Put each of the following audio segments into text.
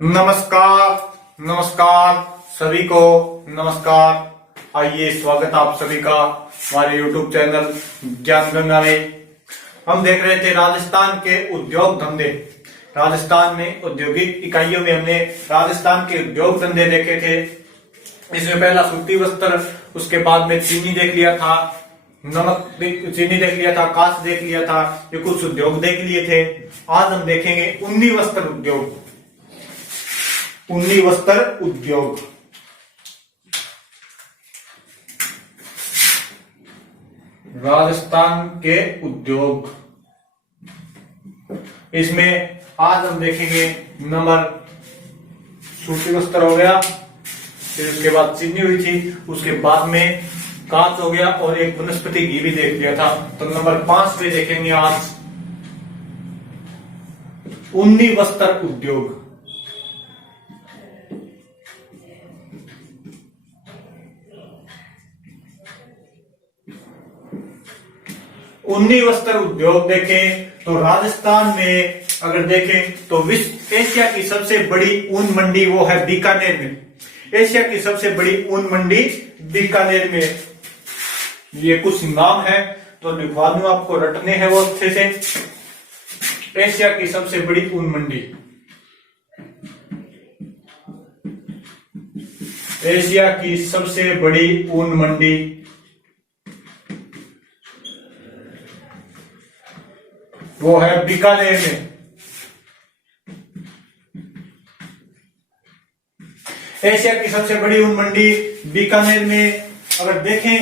नमस्कार। नमस्कार सभी को नमस्कार। आइए स्वागत आप सभी का हमारे YouTube चैनल ज्ञान गंगा में। हम देख रहे थे राजस्थान के उद्योग धंधे। राजस्थान में औद्योगिक इकाइयों में हमने राजस्थान के उद्योग धंधे देखे थे। इसमें पहला सूती वस्त्र, उसके बाद में चीनी देख लिया था, नमक चीनी देख लिया था, कांच देख लिया था, ये कुछ उद्योग देख लिए थे। आज हम देखेंगे ऊनी वस्त्र उद्योग। ऊनी वस्त्र उद्योग राजस्थान के उद्योग। इसमें आज हम देखेंगे नंबर सूती वस्त्र हो गया, फिर उसके बाद चीनी हुई थी, उसके बाद में कांच हो गया और एक वनस्पति घी भी देख लिया था। तो नंबर 5 पे देखेंगे आज ऊनी वस्त्र उद्योग। ऊनी वस्त्र उद्योग देखें तो राजस्थान में अगर देखें तो विश्व एशिया की सबसे बड़ी ऊन मंडी वो है बीकानेर में। एशिया की सबसे बड़ी ऊन मंडी बीकानेर में। ये कुछ नाम है तो लिखवा दूं, आपको रटने हैं वो अच्छे से। एशिया की सबसे बड़ी ऊन मंडी, एशिया की सबसे बड़ी ऊन मंडी वो है बीकानेर में। एशिया की सबसे बड़ी ऊन मंडी बीकानेर में। अगर देखें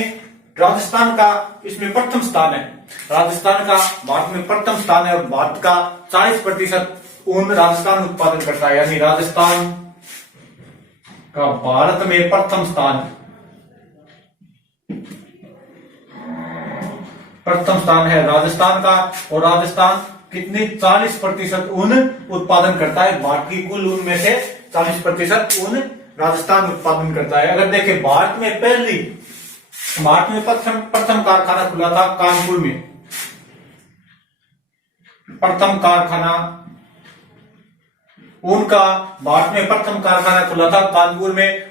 राजस्थान का इसमें प्रथम स्थान है। राजस्थान का भारत में प्रथम स्थान है और भारत का 40% ऊन राजस्थान उत्पादन करता है, यानी राजस्थान का भारत में प्रथम स्थान है राजस्थान का। और राजस्थान कितने 40% ऊन उत्पादन करता है। भारत की कुल ऊन में से 40% ऊन राजस्थान उत्पादन करता है। अगर देखें भारत में प्रथम कारखाना खुला था कानपुर में। प्रथम कारखाना ऊन का भारत में प्रथम कारखाना खुला था कानपुर में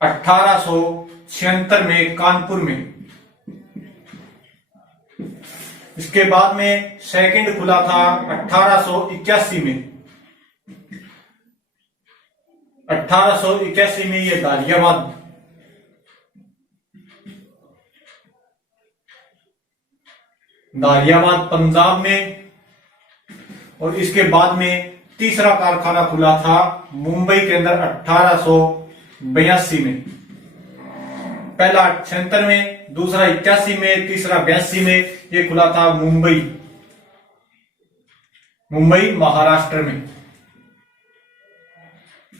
1876 में कानपुर में। इसके बाद में सेकंड खुला था 1881 में। 1881 में ये दारियाबाद पंजाब में। और इसके बाद में तीसरा कारखाना खुला था मुंबई के अंदर 1882 में। पहला 76 में, दूसरा 81 में, तीसरा 82 में। ये खुला था मुंबई महाराष्ट्र में।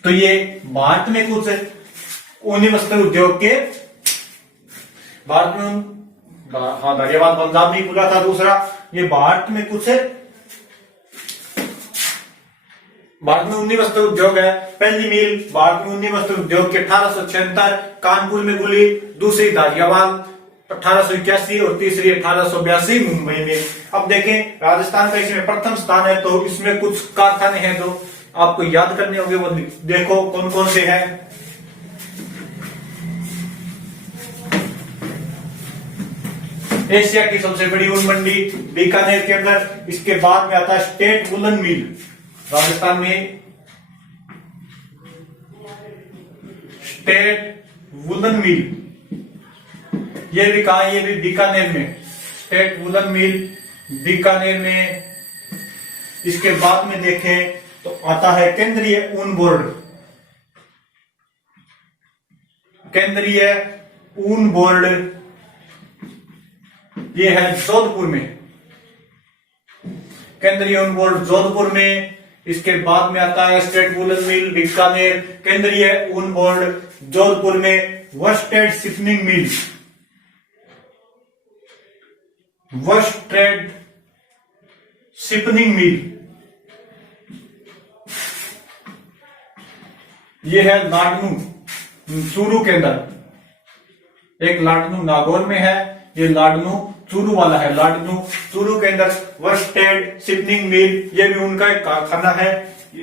तो ये भारत में कुछ ऊनी वस्त्र उद्योग के भारत में दारियाबाद पंजाब में खुला था दूसरा। ये भारत में ऊनी वस्त्र उद्योग है। पहली मिल भारत में ऊनी वस्त्र उद्योग के 1876 कानपुर में खुली, दूसरी दारियाबाद 1881 और तीसरी 1882 मुंबई में। अब देखें राजस्थान का इसमें प्रथम स्थान है तो इसमें कुछ कारखाने हैं जो आपको याद करने होंगे, वो देखो कौन कौन से हैं। एशिया की सबसे बड़ी ऊन मंडी बीकानेर के अंदर। इसके बाद में आता है स्टेट वुलन मिल राजस्थान में। स्टेट वुलन मिल ये भी कहा, ये भी बीकानेर में। स्टेट वुलन मिल बीकानेर में। इसके बाद में देखें तो आता है केंद्रीय ऊन बोर्ड। केंद्रीय ऊन बोर्ड ये है जोधपुर में। केंद्रीय ऊन बोर्ड जोधपुर में। इसके बाद में आता है स्टेट वुलन मिल बीकानेर। केंद्रीय ऊन बोर्ड जोधपुर में। Worsted spinning mill, worsted spinning mill ये है लाडनू चूरू के अंदर। एक लाडनू नागौर में है, ये लाडनू चूरू वाला है, लाडनू चूरू के अंदर वर्स्टेड स्पिनिंग मिल, ये भी उनका एक कारखाना है,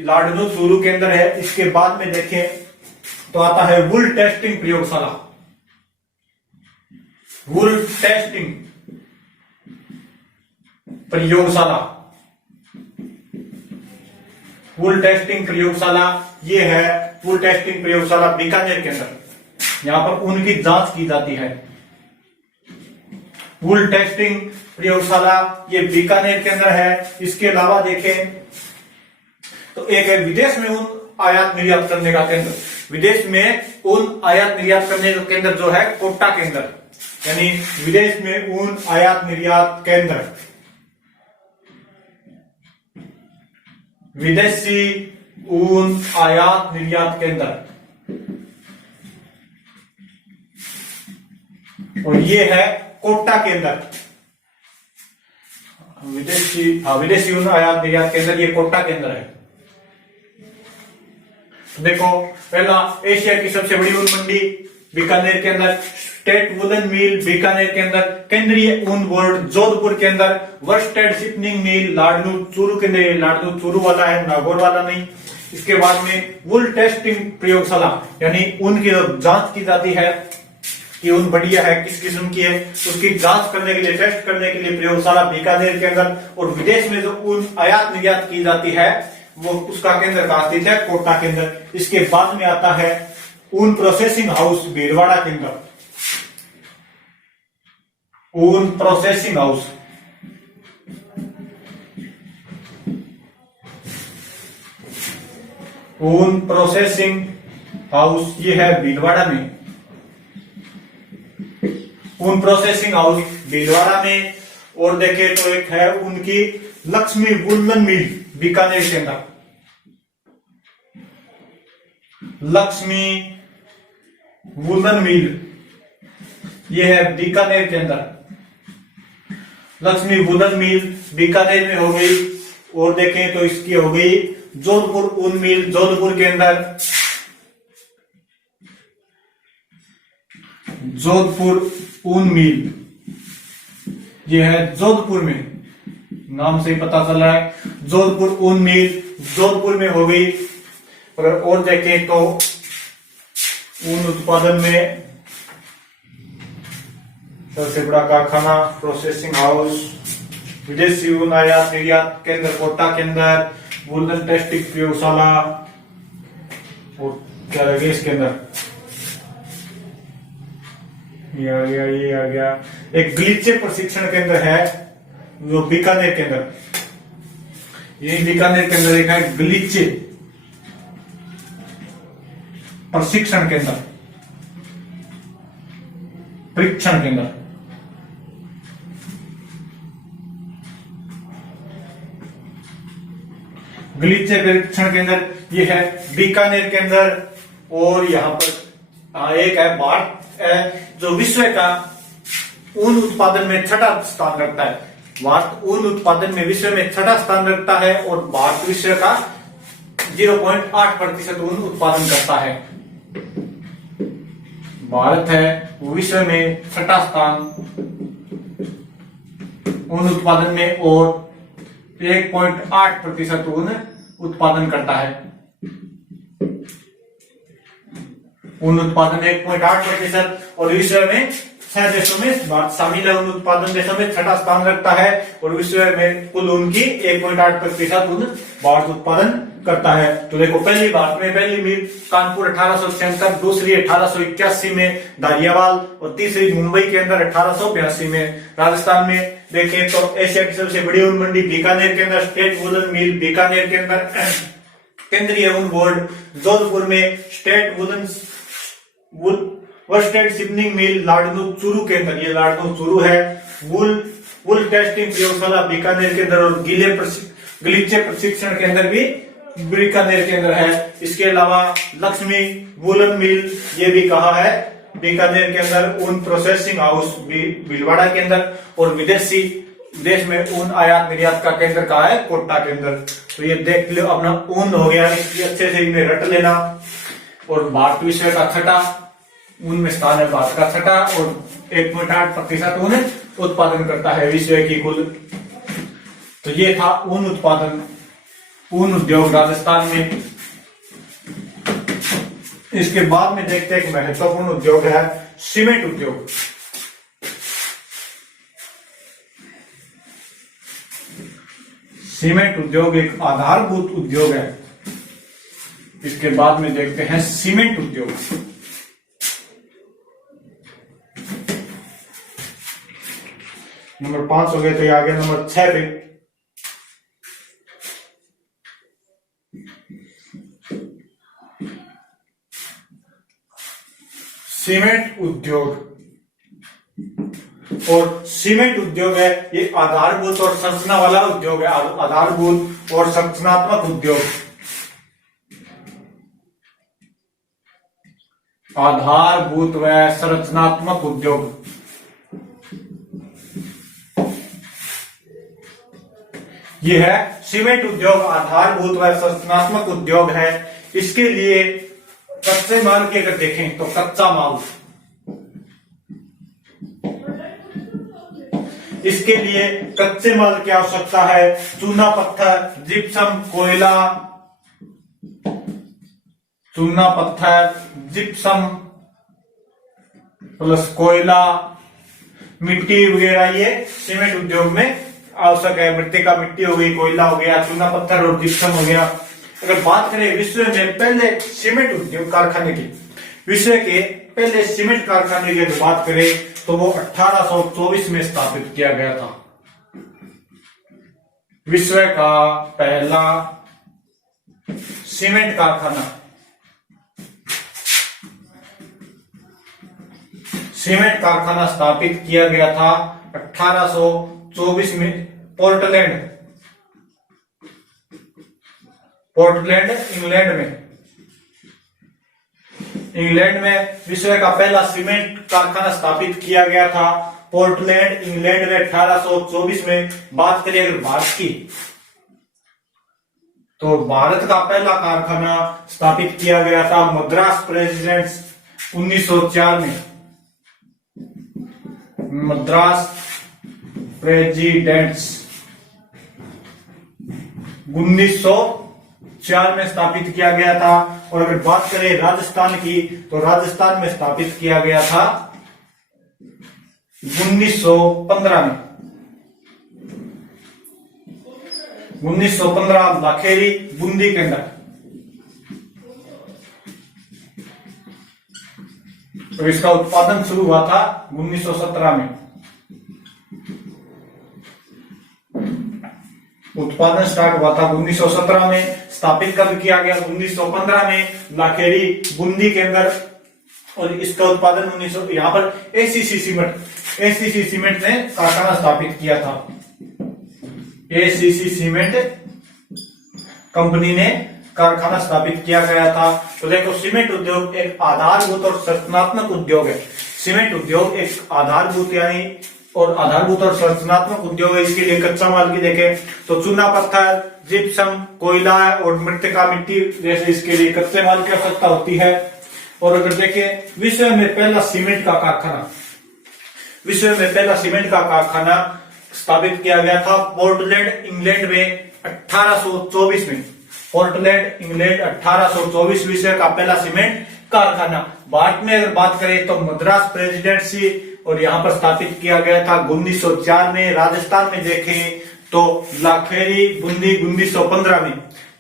लाडनू चूरू के अंदर है। इसके बाद में देखें तो आता है वुल टेस्टिंग प्रयोगशाला। वुल टेस्टिंग प्रयोगशाला, वुल टेस्टिंग प्रयोगशाला ये है, वुल टेस्टिंग प्रयोगशाला बीकानेर के अंदर, यहां पर ऊन की जांच की जाती है। वुल टेस्टिंग प्रयोगशाला ये बीकानेर के अंदर है। इसके अलावा देखें तो एक है विदेश में ऊन आयात निर्यात करने का केंद्र। विदेश में ऊन आयात निर्यात करने का केंद्र जो है कोटा केंद्र, यानी विदेश में ऊन आयात निर्यात केंद्र, विदेशी ऊन आयात निर्यात केंद्र, और ये है कोटा के अंदर विदेशी ऊन आयात निर्यात केंद्र, ये कोटा के अंदर है। देखो पहला एशिया की सबसे बड़ी ऊन मंडी बीकानेर के अंदर, स्टेट वुलन मिल बीकानेर के अंदर, केंद्रीय ऊन बोर्ड जोधपुर के अंदर, worsted spinning mill Ladnun Churu के अंदर, लाडनू चूरू वाला है, नागौर वाला नहीं। इसके बाद में वुल टेस्टिंग प्रयोगशाला, यानी ऊन की जांच की जाती है कि ऊन बढ़िया है, किस किस्म की है, उसकी जांच करने के लिए, टेस्ट करने के लिए प्रयोगशाला बीकानेर के अंदर। और विदेश में जो ऊन आयात निर्यात की जाती है वो उसका केंद्र कहां स्थित है, कोटा के अंदर। इसके बाद में आता है ऊन प्रोसेसिंग हाउस भीलवाड़ा के अंदर, ऊन प्रोसेसिंग हाउस, ऊन प्रोसेसिंग हाउस ये है भीलवाड़ा में, ऊन प्रोसेसिंग हाउस भीलवाड़ा में। और देखें तो एक है उनकी लक्ष्मी वुलन मिल बीकानेर के अंदर, लक्ष्मी वुलन मिल ये है बीकानेर के अंदर, लक्ष्मी वुलन मिल बीकानेर में हो गई। और देखें तो इसकी हो गई जोधपुर ऊन मिल जोधपुर के अंदर, जोधपुर ऊन मिल ये है जोधपुर में, नाम से ही पता चल रहा है, जोधपुर ऊन मिल जोधपुर में हो गई। और देखें तो ऊन उत्पादन में सबसे बड़ा कारखाना प्रोसेसिंग हाउस, विदेशी ऊन आयात निर्यात केंद्र कोटा के अंदर, वुलन टेस्टिंग प्रयोगशाला, और क्या लगे इसके अंदर, ये आ गया एक गलीचे प्रशिक्षण केंद्र है जो बीकानेर के अंदर, ये बीकानेर के अंदर एक है गलीचे प्रशिक्षण केंद्र, परीक्षण केंद्र। गलीचे परीक्षण केंद्र ये है बीकानेर के अंदर। और यहाँ पर एक है भारत जो विश्व का ऊन उत्पादन में छठा स्थान रखता है, भारत ऊन उत्पादन में विश्व में छठा स्थान रखता है। और भारत विश्व का 0.8% ऊन उत्पादन करता है, भारत है वो विश्व में छठा स्थान ऊन उत्पादन में और 1.8% ऊन उत्पादन करता है। ऊन उत्पादन 1.8% और विश्व में 6 देशों में भारत शामिल है, ऊन उत्पादन देशों में छठा स्थान रखता है। और विश्व में कुल ऊन की 1.8% ऊन भारत उत्पादन करता है। तो देखो पहली भारत में पहली मिल कानपुर 1876, दूसरी 1881 में दारियावाल, और तीसरी मुंबई के अंदर 1882 में। राजस्थान में देखें तो एशिया की सबसे बड़ी ऊन मंडी बीकानेर के अंदर, स्टेट वुलन मिल बीकानेर के अंदर, केंद्रीय ऊन बोर्ड जोधपुर में, state woollen worsted spinning mill Ladnun Churu के अंदर, ये लाडनू चूरू है। वुल टेस्टिंग प्रयोगशाला बीकानेर के अंदर, और गलीचे प्रशिक्षण के अंदर भी बीकानेर के अंदर है। इसके अलावा लक्ष्मी वुलन मिल ये भी कहा है बीकानेर के अंदर, ऊन प्रोसेसिंग हाउस भीलवाड़ा के अंदर, और विदेश में ऊन आयात निर्यात का केंद्र कहा है कोटा के अंदर। तो ये देख लो अपना ऊन हो गया, इसकी अच्छे से इन्हें रट लेना। और भारत विश्व का छठा ऊन में स्थान है, भारत का छठा, और 1.8% ऊन उत्पादन करता है विश्व की कुल। तो ये था ऊन उत्पादन, ऊन उद्योग राजस्थान में। इसके बाद में देखते हैं एक महत्वपूर्ण उद्योग है सीमेंट उद्योग। सीमेंट उद्योग एक आधारभूत उद्योग है। इसके बाद में देखते हैं सीमेंट उद्योग। नंबर 5 हो गया, तो ये आ गया नंबर 6 पे। सीमेंट उद्योग, और सीमेंट उद्योग है ये आधारभूत और संरचना वाला उद्योग है। आधारभूत और संरचनात्मक उद्योग, आधारभूत व संरचनात्मक उद्योग। ये है सीमेंट उद्योग, आधारभूत व संरचनात्मक उद्योग है। इसके लिए कच्चे माल की अगर देखें तो कच्चा माल, इसके लिए कच्चे माल की आवश्यकता है। चूना पत्थर, जिप्सम, कोयला, चूना पत्थर, जिप्सम प्लस कोयला, मिट्टी वगैरह ये सीमेंट उद्योग में आवश्यक है। मृतिका मिट्टी हो गई, कोयला हो गया, चूना पत्थर और जिप्सम हो गया। अगर बात करें विश्व में पहले सीमेंट उद्योग कारखाने की, विश्व के पहले सीमेंट कारखाने की अगर बात करें तो वो 1824 में स्थापित किया गया था। विश्व का पहला सीमेंट कारखाना, सीमेंट कारखाना स्थापित किया गया था 1824 में पोर्टलैंड, पोर्टलैंड इंग्लैंड में। इंग्लैंड में विश्व का पहला सीमेंट कारखाना स्थापित किया गया था पोर्टलैंड इंग्लैंड में 1824 में। बात करें अगर भारत की, तो भारत का पहला कारखाना स्थापित किया गया था मद्रास प्रेसिडेंट्स 1904 में। मद्रास प्रेसिडेंट्स 1904 में स्थापित किया गया था। और अगर बात करें राजस्थान की, तो राजस्थान में स्थापित किया गया था 1915 में। 1915 लाखेरी बूंदी के अंदर। तो इसका उत्पादन शुरू हुआ था 1917 में। उत्पादन स्टार्ट हुआ था 1917 में। स्थापित कब किया गया? 1915 में लाखेरी बूंदी के अंदर। और इसका उत्पादन 1900, यहां पर एसीसी सीमेंट ने कारखाना स्थापित किया था। एसीसी सीमेंट कंपनी ने कारखाना स्थापित किया गया था। तो देखो, सीमेंट उद्योग एक आधारभूत और संरचनात्मक उद्योग है। सीमेंट उद्योग एक आधारभूत यानी और आधारभूत और संरचनात्मक उद्योग है। इसके लिए कच्चा माल की देखें तो चूना पत्थर, जिप्सम, कोयला और मृतिका मिट्टी जैसे इसके लिए कच्चे माल की आवश्यकता होती है। और अगर देखें विश्व में पहला सीमेंट का कारखाना, विश्व में पहला सीमेंट का कारखाना स्थापित किया गया था पोर्टलैंड इंग्लैंड में 1824 में। पोर्टलैंड इंग्लैंड 1824 विश्व का पहला सीमेंट कारखाना। भारत में अगर बात करें तो मद्रास प्रेसिडेंसी और यहां पर स्थापित किया गया था 1904 में। राजस्थान में देखें तो लाखेरी बूंदी 1915 में।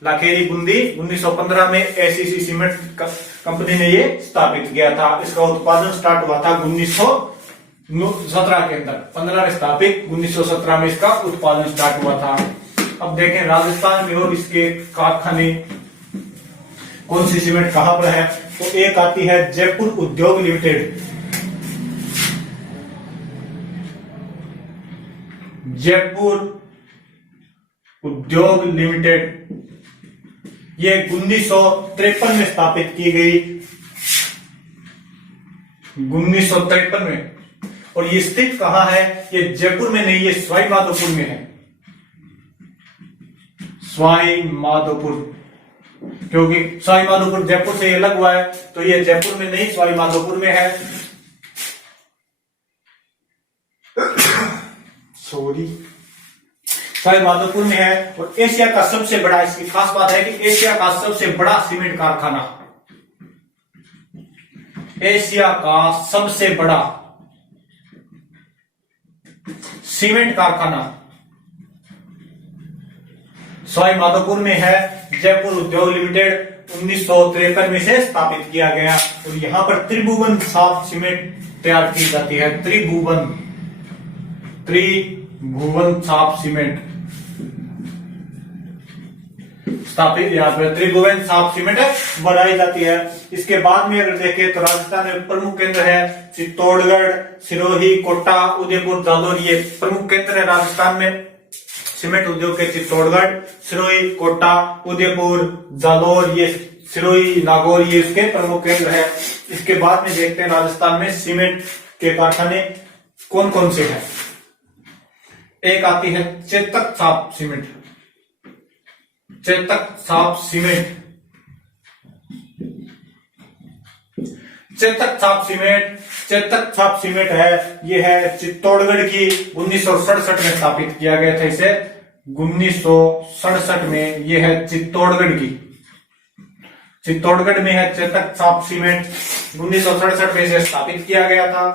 लाखेरी बूंदी 1915 में एसीसी सीमेंट कंपनी ने ये स्थापित किया था। इसका उत्पादन स्टार्ट हुआ था 1917 के अंदर। 15 में स्थापित, 1917 में इसका उत्पादन स्टार्ट हुआ था। अब देखें राजस्थान में और इसके कारखाने, कौन सी सीमेंट कहां पर है? तो एक आती है जयपुर उद्योग लिमिटेड। जयपुर उद्योग लिमिटेड, ये 1953 में स्थापित की गई, 1953 में। और ये स्थित कहां है? ये जयपुर में नहीं, ये सवाई माधोपुर में है। सवाई माधोपुर, क्योंकि सवाई माधोपुर जयपुर से अलग हुआ है, तो ये जयपुर में नहीं सवाई माधोपुर में है। सॉरी सवाई माधोपुर में है। और एशिया का सबसे बड़ा, इसकी खास बात है कि एशिया का सबसे बड़ा सीमेंट कारखाना, एशिया का सबसे बड़ा सीमेंट कारखाना सवाई माधोपुर में है। जयपुर उद्योग लिमिटेड 1953 में से स्थापित किया गया। और यहां पर त्रिभुवन छाप सीमेंट तैयार की जाती है। त्रिभुवन छाप सीमेंट स्थापित, यहाँ पर त्रिभुवन छाप सीमेंट बनाई जाती है। इसके बाद में अगर देखें तो राजस्थान में प्रमुख केंद्र है चित्तौड़गढ़, सिरोही, कोटा, उदयपुर, जालौर, ये प्रमुख केंद्र है राजस्थान में सीमेंट उद्योग के। चित्तौड़गढ़, सिरोही, कोटा, उदयपुर, जालौर, ये सिरोही, नागौर, ये इसके प्रमुख केंद्र है। इसके बाद में देखते हैं राजस्थान में सीमेंट के कारखाने कौन कौन से हैं। एक आती है चेतक छाप सीमेंट, चेतक छाप सीमेंट, चेतक छाप सीमेंट, चेतक छाप सीमेंट है, ये है चित्तौड़गढ़ की। 1967 में स्थापित किया गया था इसे, 1967 में। ये है चित्तौड़गढ़ की, चित्तौड़गढ़ में है चेतक छाप सीमेंट, 1967 में इसे स्थापित किया गया था।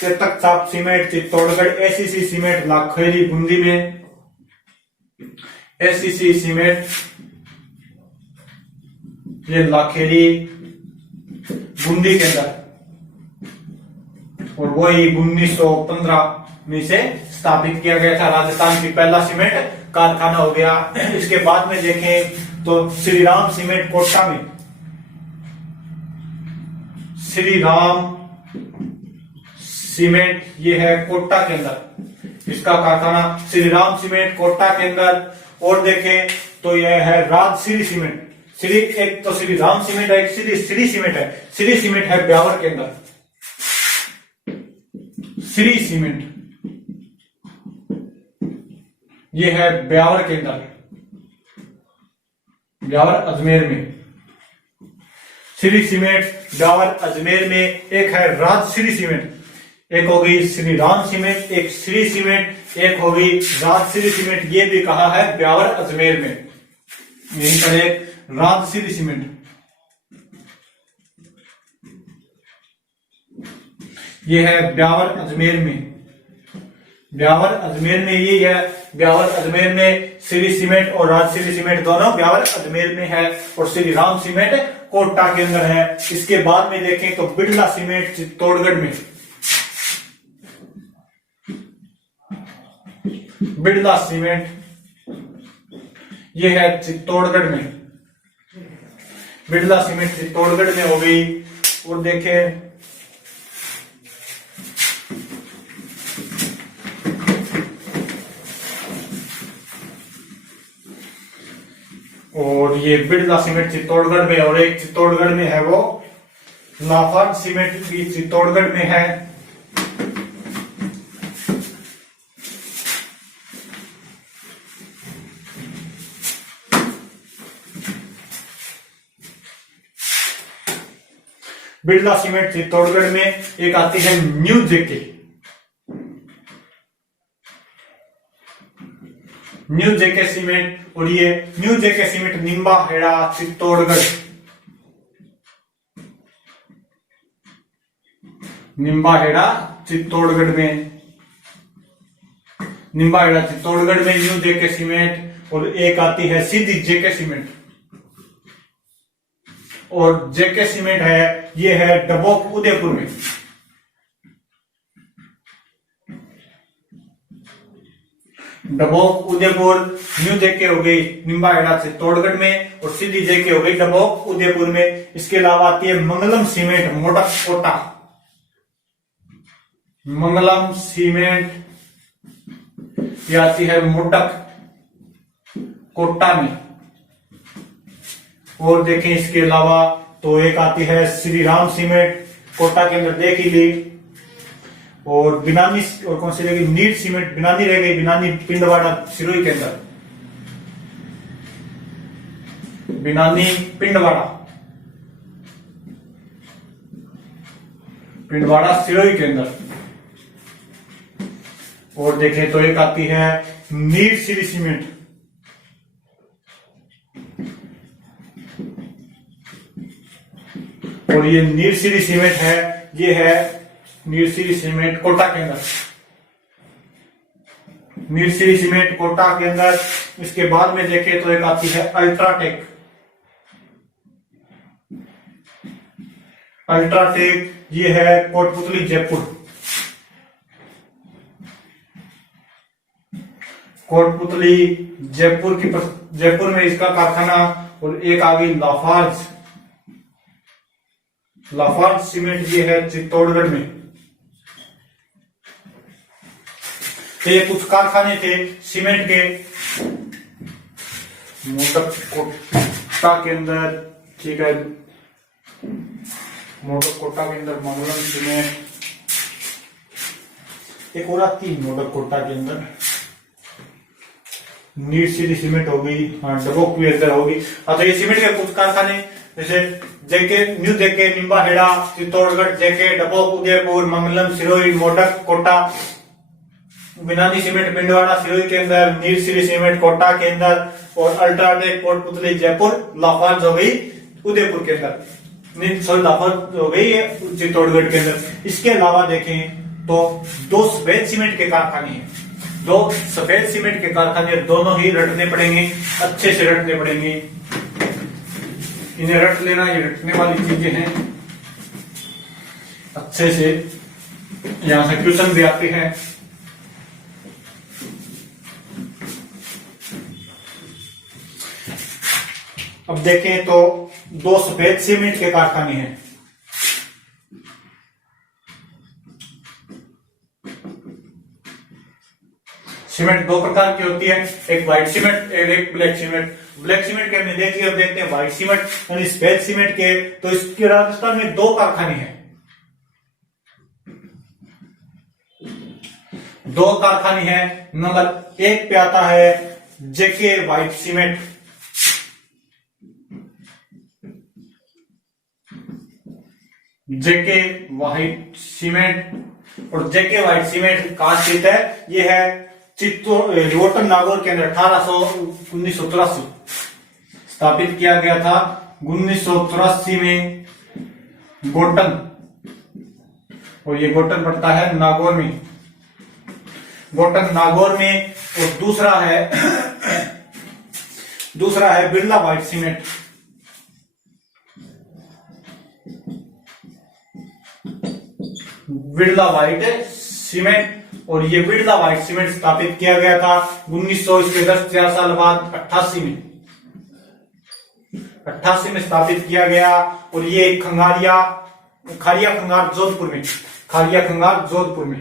चेतक छाप cement Chittorgarh. ACC cement Lakheri Bundi में, एसीसी सीमेंट ये लाखेरी बूंदी के अंदर, और वही 1915 में से स्थापित किया गया था। राजस्थान की पहला सीमेंट कारखाना हो गया। इसके बाद में देखें तो श्रीराम सीमेंट कोटा में, श्रीराम सीमेंट ये है कोटा के अंदर, इसका कारखाना श्रीराम सीमेंट कोटा के अंदर। और देखें तो यह है राजश्री सीमेंट, श्री, एक तो श्रीराम सीमेंट है, एक श्री सीमेंट है। श्री सीमेंट है ब्यावर के अंदर, श्री सीमेंट ये है ब्यावर के अंदर, ब्यावर अजमेर में। श्री सीमेंट ब्यावर अजमेर में। एक है राजश्री सीमेंट, एक हो गई श्री राम सीमेंट, एक श्री सीमेंट, एक हो गई राजश्री सीमेंट, ये भी कहा है ब्यावर अजमेर में। यहीं पर एक राजश्री सीमेंट, ये है ब्यावर अजमेर में, ब्यावर अजमेर में ये है। ब्यावर अजमेर में श्री सीमेंट और राजश्री सीमेंट दोनों ब्यावर अजमेर में है। और श्री राम सीमेंट कोटा के अंदर है। इसके बाद में देखें तो बिड़ला सीमेंट चित्तौड़गढ़ में, बिड़ला सीमेंट ये है चित्तौड़गढ़ में, बिड़ला सीमेंट चित्तौड़गढ़ में हो गई। और देखें और ये बिड़ला सीमेंट चित्तौड़गढ़ में, और एक चित्तौड़गढ़ में है वो लाफार्ज सीमेंट भी चित्तौड़गढ़ में है। बिड़ला सीमेंट चित्तौड़गढ़ में। एक आती है न्यू जेके, न्यू जेके सीमेंट, और ये न्यू जेके सीमेंट निम्बा हेड़ा चित्तौड़गढ़, निम्बा हेड़ा चित्तौड़गढ़ में, निम्बा हेड़ा चित्तौड़गढ़ में न्यू जेके सीमेंट। और एक आती है सीधी जेके सीमेंट, और जेके सीमेंट है ये है डबोक उदयपुर में, डबोक उदयपुर। न्यू जेके हो गई निम्बा हेड़ा चित्तौड़गढ़ में, और सीधी जेके हो गई डबोक उदयपुर में। इसके अलावा आती है मंगलम सीमेंट मोडक कोटा, मंगलम सीमेंट ये आती है मोडक कोटा में। और देखें इसके अलावा तो एक आती है श्री राम सीमेंट कोटा के अंदर देख ही ली। और बिनानी, और कौन सी रहेगी, नीट सीमेंट बिनानी रह गई, बिनानी पिंडवाड़ा सिरोही के अंदर, बिनानी पिंडवाड़ा, पिंडवाड़ा सिरोही के अंदर। और देखें तो एक आती है नीलसिरी सीमेंट। और ये नीलसिरी सीमेंट है, ये है नीलसिरी सीमेंट कोटा के अंदर, नीलसिरी सीमेंट कोटा के अंदर। इसके बाद में देखें तो एक आती है अल्ट्राटेक। अल्ट्राटेक ये है कोटपुतली जयपुर, कोटपुतली जयपुर की, जयपुर में इसका कारखाना। और एक आ गई लाफार्ज, लाफार्ज सीमेंट ये है चित्तौड़गढ़ में। तो ये कुछ कारखाने थे सीमेंट के। मोटर कोटा के अंदर, ठीक है, मोटर कोटा के अंदर मंगलम सीमेंट, एक और आती मोटर कोटा के अंदर नीलसिरी सीमेंट हो गई, हाँ डबोक भी अंदर होगी। तो ये सीमेंट के कुछ कारखाने जैसे जेके, न्यू जेके, निम्बा हेड़ा, चित्तौड़गढ़, जेके, डबोक, उदयपुर, मंगलम, सिरोही, मोडक, कोटा, बिनानी सीमेंट पिंडवाड़ा सिरोही के अंदर, नीलसिरी सीमेंट कोटा के अंदर, और अल्ट्राटेक कोटपुतली जयपुर, लाफार्ज हो गई उदयपुर के अंदर, सॉरी लाफार्ज हो गई चित्तौड़गढ़ के अंदर। इसके अलावा देखें तो दो सफेद सीमेंट के कारखाने हैं, दो सफेद सीमेंट के कारखाने, दोनों ही रटने पड़ेंगे, अच्छे से रटने पड़ेंगे, इन्हें रट लेना, ये रटने वाली चीजें हैं अच्छे से। यहां से क्वेश्चन भी आते हैं। अब देखें तो दो सफेद सीमेंट के कारखाने हैं। सीमेंट दो प्रकार की होती है, एक व्हाइट सीमेंट और एक ब्लैक सीमेंट। ब्लैक सीमेंट के हमने देख लिया, अब देखते हैं व्हाइट सीमेंट यानी सफेद सीमेंट के। तो इसके राजस्थान में दो कारखाने हैं, दो कारखाने हैं। नंबर एक पे आता है जेके व्हाइट सीमेंट, जेके व्हाइट सीमेंट। और जेके व्हाइट सीमेंट कहां स्थित है? यह है गोटन नागौर के अंदर। 1983 स्थापित किया गया था, 1983 में गोटन, और ये गोटन पड़ता है नागौर में, गोटन नागौर में। और दूसरा है Birla white cement, Birla white cement. और ये बिरला व्हाइट सीमेंट स्थापित किया गया था 1900, इसके 4 साल बाद 88 में स्थापित किया गया। और ये खारिया खंगार जोधपुर में, खारिया खंगार जोधपुर में।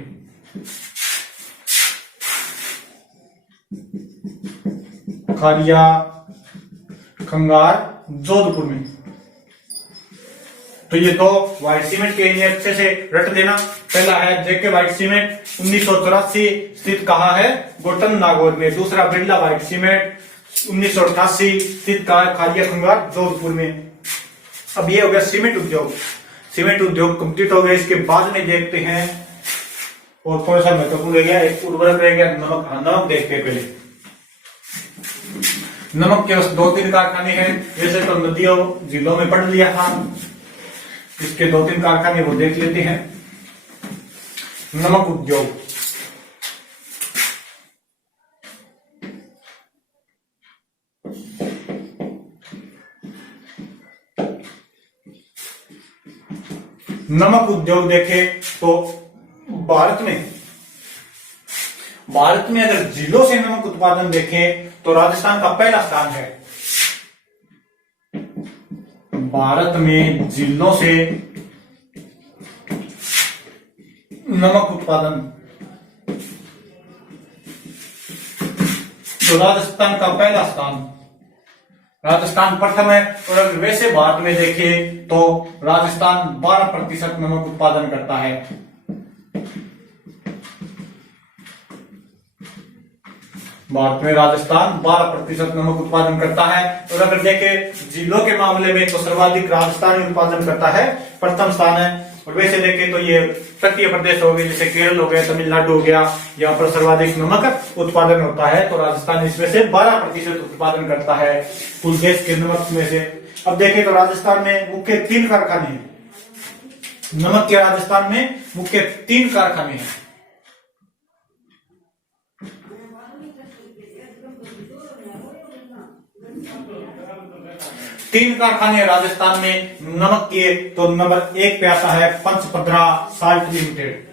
खारिया खंगार जोधपुर में। तो ये दो व्हाइट सीमेंट के इन्हें अच्छे से रट देना। पहला है जेके व्हाइट सीमेंट, 1984 स्थित कहाँ है? गोटन नागौर में। दूसरा बिरला व्हाइट सीमेंट, 1988 स्थित कहाँ है? खारिया खंगार जोधपुर में। अब ये हो गया सीमेंट उद्योग। सीमेंट उद्योग कंप्लीट हो गया। इसके बाद में देखते हैं और थोड़ा सा महत्वपूर्ण रह गया, एक उर्वरक रह गया नमक। नमक देखते हैं पहले। नमक के 2-3 कारखाने हैं, जैसे तो नदियों जिलों में पढ़ लिया था, इसके 2-3 कारखाने वो देख लेते हैं। नमक उद्योग, नमक उद्योग देखें तो भारत में अगर जिलों से नमक उत्पादन देखें तो राजस्थान का पहला स्थान है। भारत में जिलों से नमक उत्पादन तो राजस्थान का पहला स्थान, राजस्थान प्रथम है। और अगर वैसे भारत में देखें तो राजस्थान 12% नमक उत्पादन करता है। भारत में राजस्थान 12% नमक उत्पादन करता है। और अगर देखें जिलों के मामले में तो सर्वाधिक राजस्थान उत्पादन करता है, प्रथम स्थान है। और वैसे देखें तो ये तटीय प्रदेश हो गए, जैसे केरल हो गया, तमिलनाडु हो गया, यहाँ पर सर्वाधिक नमक उत्पादन होता है। तो राजस्थान इसमें से 12% उत्पादन करता है कुल देश के नमक में से। अब देखें तो राजस्थान में मुख्य 3 कारखाने हैं। नमक के राजस्थान में मुख्य 3 कारखाने हैं। तीन कारखाने राजस्थान में नमक के। तो नंबर 1 पे आता है पंचपद्रा साल्ट लिमिटेड।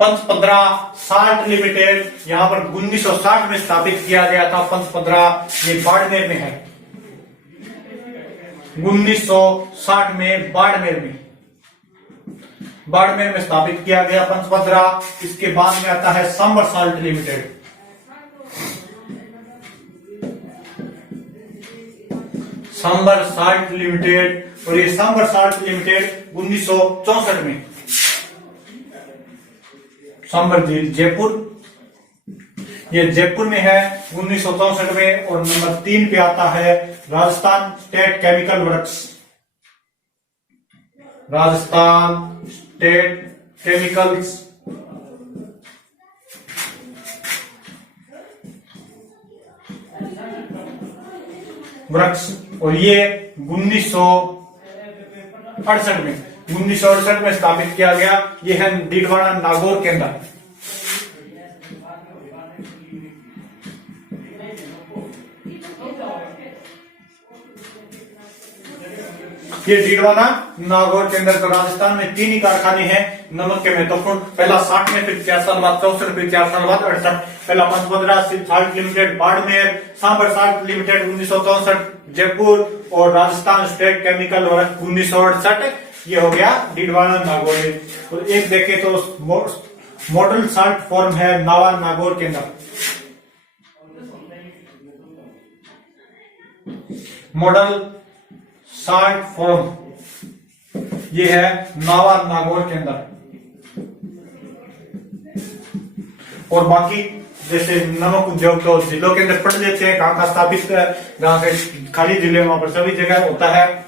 पंचपद्रा साल्ट लिमिटेड यहाँ पर 1960 में स्थापित किया गया था। पंचपद्रा ये बाड़मेर में है, 1960 में बाड़मेर में स्थापित किया गया पंचपद्रा। इसके बाद में आता है Sambhar salt limited. Sambhar salt limited, और ये सांबर साल्ट लिमिटेड 1964 में, सांबर जयपुर, ये जयपुर में है 1964 में। और नंबर 3 पे आता है Rajasthan state chemical works. Rajasthan state chemicals works, और ये 1968 में स्थापित किया गया। ये है डीडवाना नागौर के अंदर। ये डीडवाना नागौर के अंदर। तो राजस्थान में 3 ही कारखाने हैं नमक के महत्वपूर्ण। पहला 60 में, फिर 4 साल बाद 64, फिर 4 साल बाद 68। पहला Panchpadra salt limited Barmer, Sambhar salt limited 1964 Jaipur, और राजस्थान स्टेट केमिकल वर्क 1968। ये हो गया डीडवाना नागौर में। और एक देखे तो मॉडल साल्ट फॉर्म है नावा नागौर के अंदर। मॉडल साल्ट फॉर्म ये है नावा नागौर के अंदर। और बाकी जैसे नमक उद्योग तो जिलों के अंदर पढ़ लेते हैं, कहाँ का स्थापित है, जहाँ से खाली जिले वहां पर सभी जगह होता है,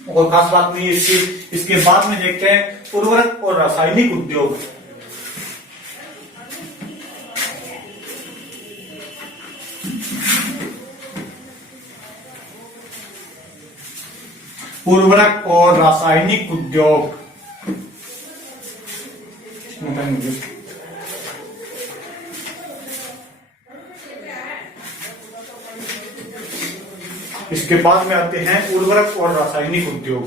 और खास बात नहीं इसकी। इसके बाद में देखते हैं उर्वरक और रासायनिक उद्योग। उर्वरक और रासायनिक उद्योग, इसके बाद में आते हैं उर्वरक और रासायनिक उद्योग।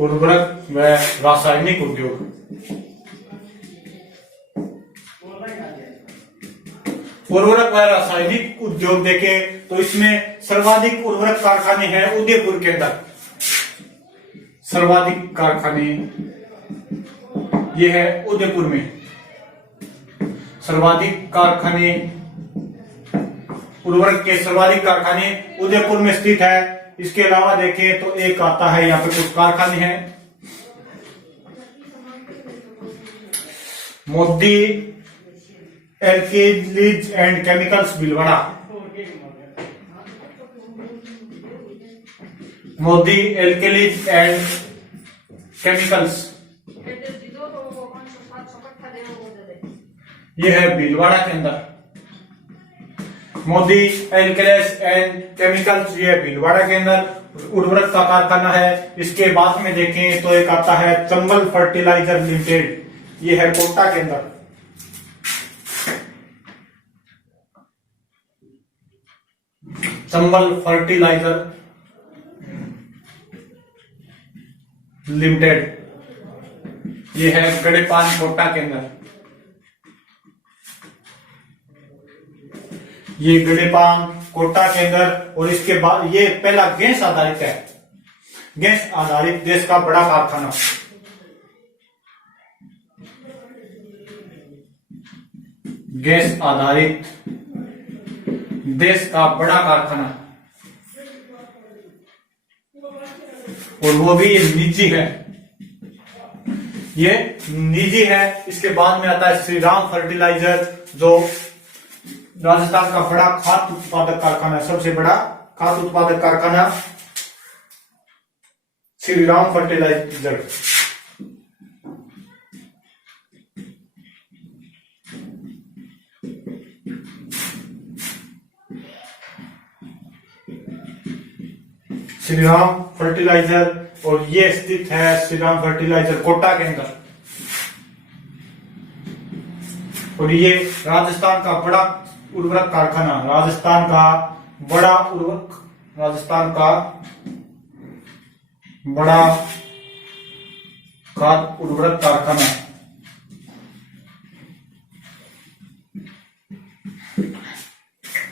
उर्वरक व रासायनिक उद्योग। उर्वरक व रासायनिक उद्योग देखें तो इसमें सर्वाधिक उर्वरक कारखाने हैं उदयपुर के अंदर। सर्वाधिक कारखाने ये है उदयपुर में। सर्वाधिक कारखाने, उर्वरक के सर्वाधिक कारखाने उदयपुर में स्थित है। इसके अलावा देखें तो एक आता है, यहाँ पे कुछ कारखाने हैं। Modi alkalis and chemicals Bhilwara, Modi alkalis and chemicals, ये है भीलवाड़ा के अंदर। मोदी एल्केलीज एंड केमिकल्स ये है भीलवाड़ा के अंदर। उर्वरक का कारखाना है। इसके बाद में देखें तो एक आता है चंबल फर्टिलाइजर लिमिटेड, ये है कोटा के अंदर। चंबल फर्टिलाइजर लिमिटेड, ये है गड़ेपान कोटा के अंदर। ये गड़ेपान कोटा के अंदर। और इसके बाद ये पहला गैस आधारित है, गैस आधारित देश का बड़ा कारखाना। गैस आधारित देश का बड़ा कारखाना। और वो भी निजी है, ये निजी है। इसके बाद में आता है श्री राम फर्टिलाइजर, जो राजस्थान का बड़ा खाद उत्पादक कारखाना है, सबसे बड़ा खाद उत्पादक कारखाना श्री राम फर्टिलाइजर। श्री राम फर्टिलाइजर, और ये स्थित है श्री राम फर्टिलाइजर कोटा के अंदर। और ये राजस्थान का बड़ा उर्वरक कारखाना, राजस्थान का बड़ा खाद उर्वरक कारखाना।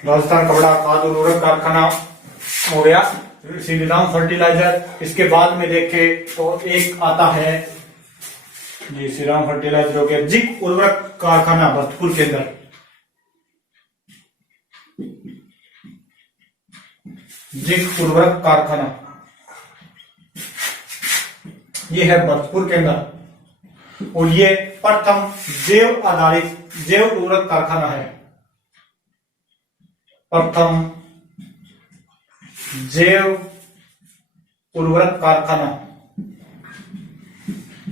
राजस्थान का बड़ा खाद उर्वरक कारखाना हो गया श्री राम फर्टिलाइजर। इसके बाद में देखें तो एक आता है, ये श्री राम फर्टिलाइजर हो गया। जिंक उर्वरक कारखाना भरतपुर के अंदर, जिंक उर्वरक कारखाना ये है भरतपुर के अंदर। और ये प्रथम जैव आधारित जैव उर्वरक कारखाना है, प्रथम जैव उर्वरक कारखाना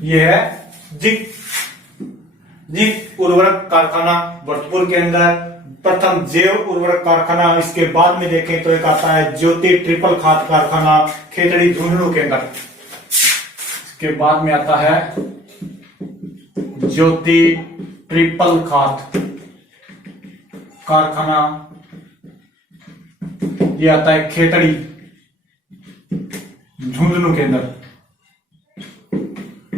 यह है जिंक उर्वरक कारखाना भरतपुर के अंदर, प्रथम जैव उर्वरक कारखाना। इसके बाद में देखें तो एक आता है ज्योति ट्रिपल खाद कारखाना खेतड़ी झुंझुनू के अंदर। इसके बाद में आता है ज्योति ट्रिपल खाद कारखाना, ये आता है खेतड़ी झुंझुनू के अंदर।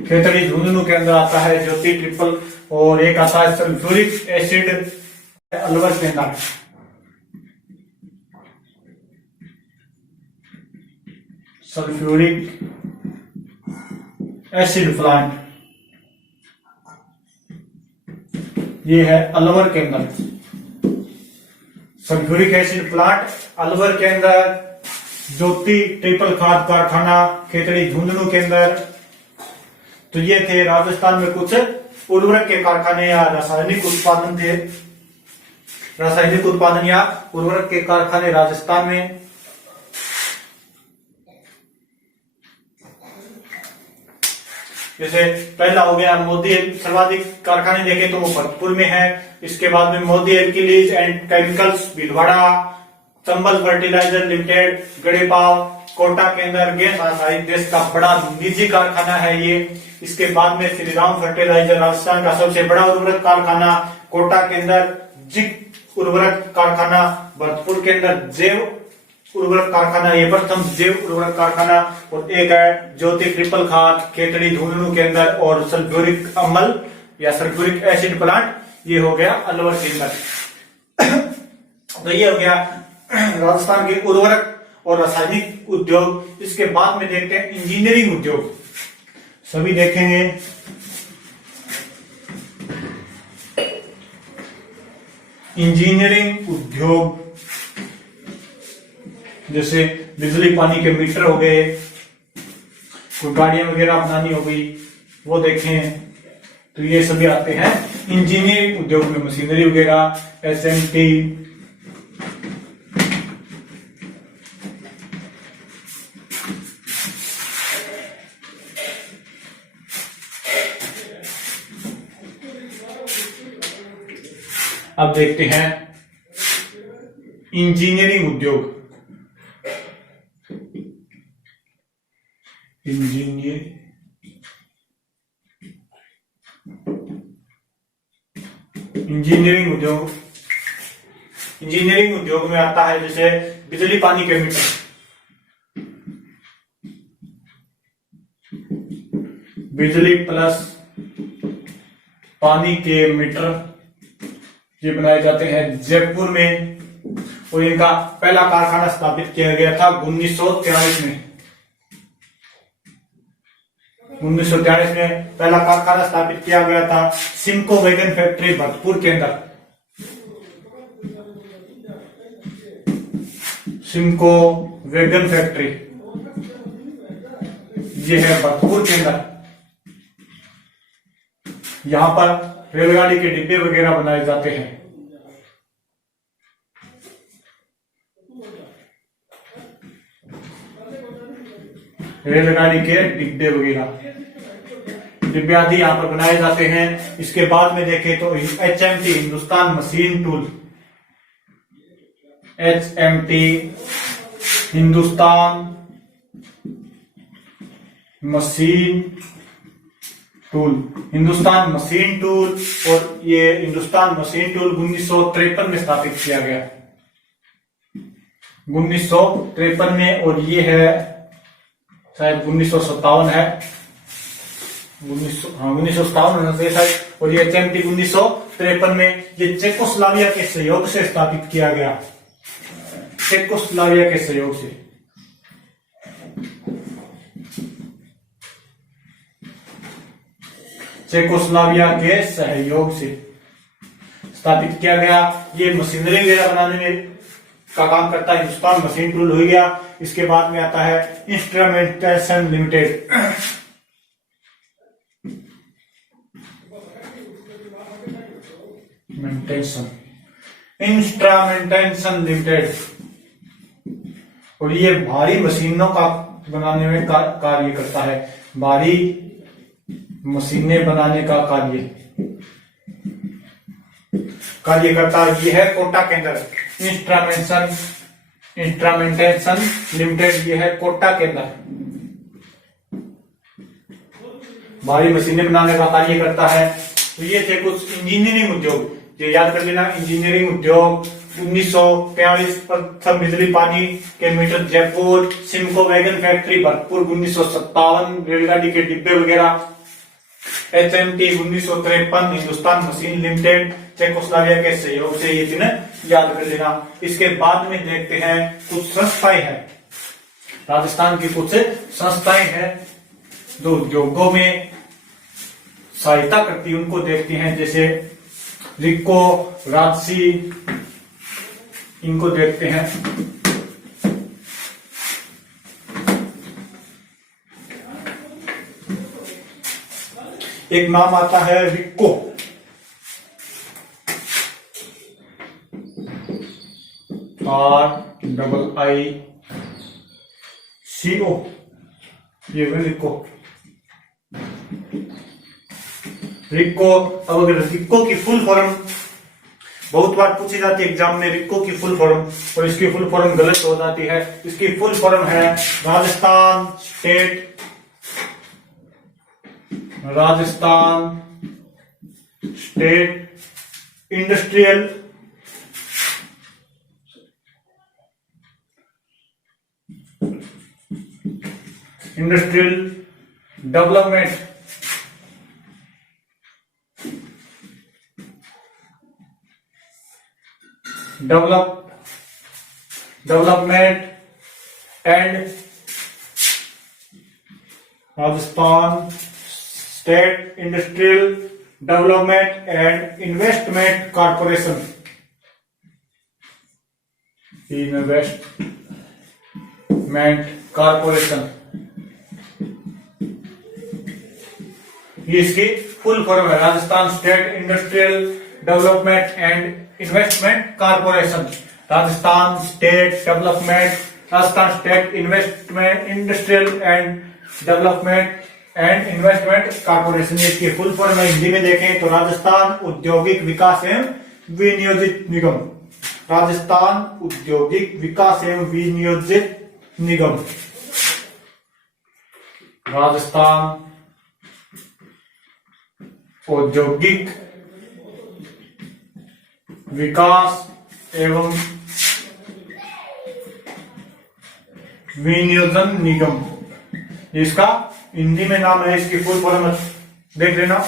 खेतड़ी झुंझुनू के अंदर आता है ज्योति ट्रिपल। और एक आता है सल्फ्यूरिक एसिड अलवर के अंदर, सल्फ्यूरिक एसिड प्लांट ये है अलवर के अंदर। सल्फ्यूरिक एसिड प्लांट अलवर के अंदर, ज्योति ट्रिपल खाद कारखाना खेतड़ी झुंझुनू के अंदर। तो ये थे राजस्थान में कुछ उर्वरक के कारखाने या रासायनिक उत्पादन थे, रासायनिक उत्पादन या उर्वरक के कारखाने राजस्थान में। जैसे पहला हो गया मोदी, सर्वाधिक कारखाने देखें तो वो भरतपुर में है। इसके बाद में Modi alkalies and chemicals Bhilwara, Chambal fertiliser limited Gadepan Kota के अंदर गैस आधारित देश का बड़ा निजी कारखाना है ये। इसके बाद में श्री राम फर्टिलाइजर राजस्थान का सबसे बड़ा उर्वरक कारखाना कोटा के अंदर, जिंक उर्वरक कारखाना भरतपुर के अंदर, जैव उर्वरक कारखाना ये प्रथम जैव उर्वरक कारखाना। और एक है ज्योति ट्रिपल खाद खेतड़ी झुंझुनू के अंदर, और सल्फ्यूरिक अम्ल या सल्फ्यूरिक एसिड प्लांट ये हो गया अलवर के अंदर। तो ये हो गया राजस्थान के उर्वरक और रासायनिक उद्योग। इसके बाद में देखते हैं इंजीनियरिंग उद्योग, सभी देखेंगे। इंजीनियरिंग उद्योग जैसे बिजली पानी के मीटर हो गए, कोई गाड़ियां वगैरह बनानी हो गई वो देखें, तो ये सभी आते हैं इंजीनियरिंग उद्योग में। मशीनरी वगैरह, एसएमटी, अब देखते हैं इंजीनियरिंग उद्योग। इंजीनियरिंग उद्योग, इंजीनियरिंग उद्योग में आता है जैसे बिजली पानी के मीटर, बिजली प्लस पानी के मीटर ये बनाए जाते हैं जयपुर में। और इनका पहला कारखाना स्थापित किया गया था 1943 में। 1943 में पहला कारखाना स्थापित किया गया था सिमको वैगन फैक्ट्री भरतपुर के अंदर। सिमको वैगन फैक्ट्री ये है भरतपुर के अंदर। यहां पर रेलगाड़ी के डिब्बे वगैरह बनाए जाते हैं। रेलगाड़ी के डिब्बे आदि यहाँ पर बनाए जाते हैं। इसके बाद में देखें तो HMT Hindustan machine tool, HMT Hindustan machine tool, Hindustan machine tool, और ये हिंदुस्तान मशीन टूल 1953 में स्थापित किया गया, 1953 में। और ये है शायद 1957 है, 1957 होना चाहिए शायद। और ये HMT 1953 में ये चेकोस्लोवाकिया के सहयोग से स्थापित किया गया, चेकोस्लोवाकिया के सहयोग से। चेकोस्लोवाकिया के सहयोग से स्थापित किया गया। ये मशीनरी वगैरह बनाने में का काम करता है, हिंदुस्तान मशीन टूल हो गया। इसके बाद में आता है इंस्ट्रूमेंटेशन लिमिटेड, इंस्ट्रूमेंटेशन लिमिटेड, और ये भारी मशीनों का बनाने में कार्य करता है, भारी मशीनें बनाने का कार्य करता है। ये है कोटा के अंदर इंस्ट्रूमेंटेशन लिमिटेड, ये है कोटा के अंदर भारी मशीनें बनाने का कार्य करता है। तो ये थे कुछ इंजीनियरिंग उद्योग, ये याद कर लेना। इंजीनियरिंग उद्योग 1943 प्रथम बिजली पानी के meter Jaipur, Simco wagon factory Bharatpur 1957, रेलगाड़ी के डिब्बे वगैरह HMT 1953, Hindustan machine limited, Czechoslovakia के सहयोग से, ये दिन याद कर लेना। इसके बाद में देखते हैं कुछ संस्थाएं हैं, राजस्थान की कुछ संस्थाएं हैं जो उद्योगों में सहायता करती है, उनको देखते हैं। जैसे रिको, राजसी, इनको देखते हैं। एक नाम आता है रिको, RIICO, ये रिको। रिको, अब अगर रिको की फुल फॉर्म बहुत बार पूछी जाती है एग्जाम में, रिको की फुल फॉर्म, और इसकी फुल फॉर्म गलत हो जाती है। इसकी फुल फॉर्म है Rajasthan state industrial development and Rajasthan state industrial development and investment corporation, ये इसकी फुल फॉर्म है, Rajasthan state industrial development and investment corporation. Rajasthan state industrial and development and investment corporation, इसकी फुल फॉर्म है। हिंदी में देखें तो राजस्थान औद्योगिक विकास एवं विनियोजित निगम, राजस्थान औद्योगिक विकास एवं विनियोजित निगम, राजस्थान औद्योगिक विकास एवं विनियोजन निगम, इसका हिंदी में नाम है। इसकी फुल फॉर्म देख लेना,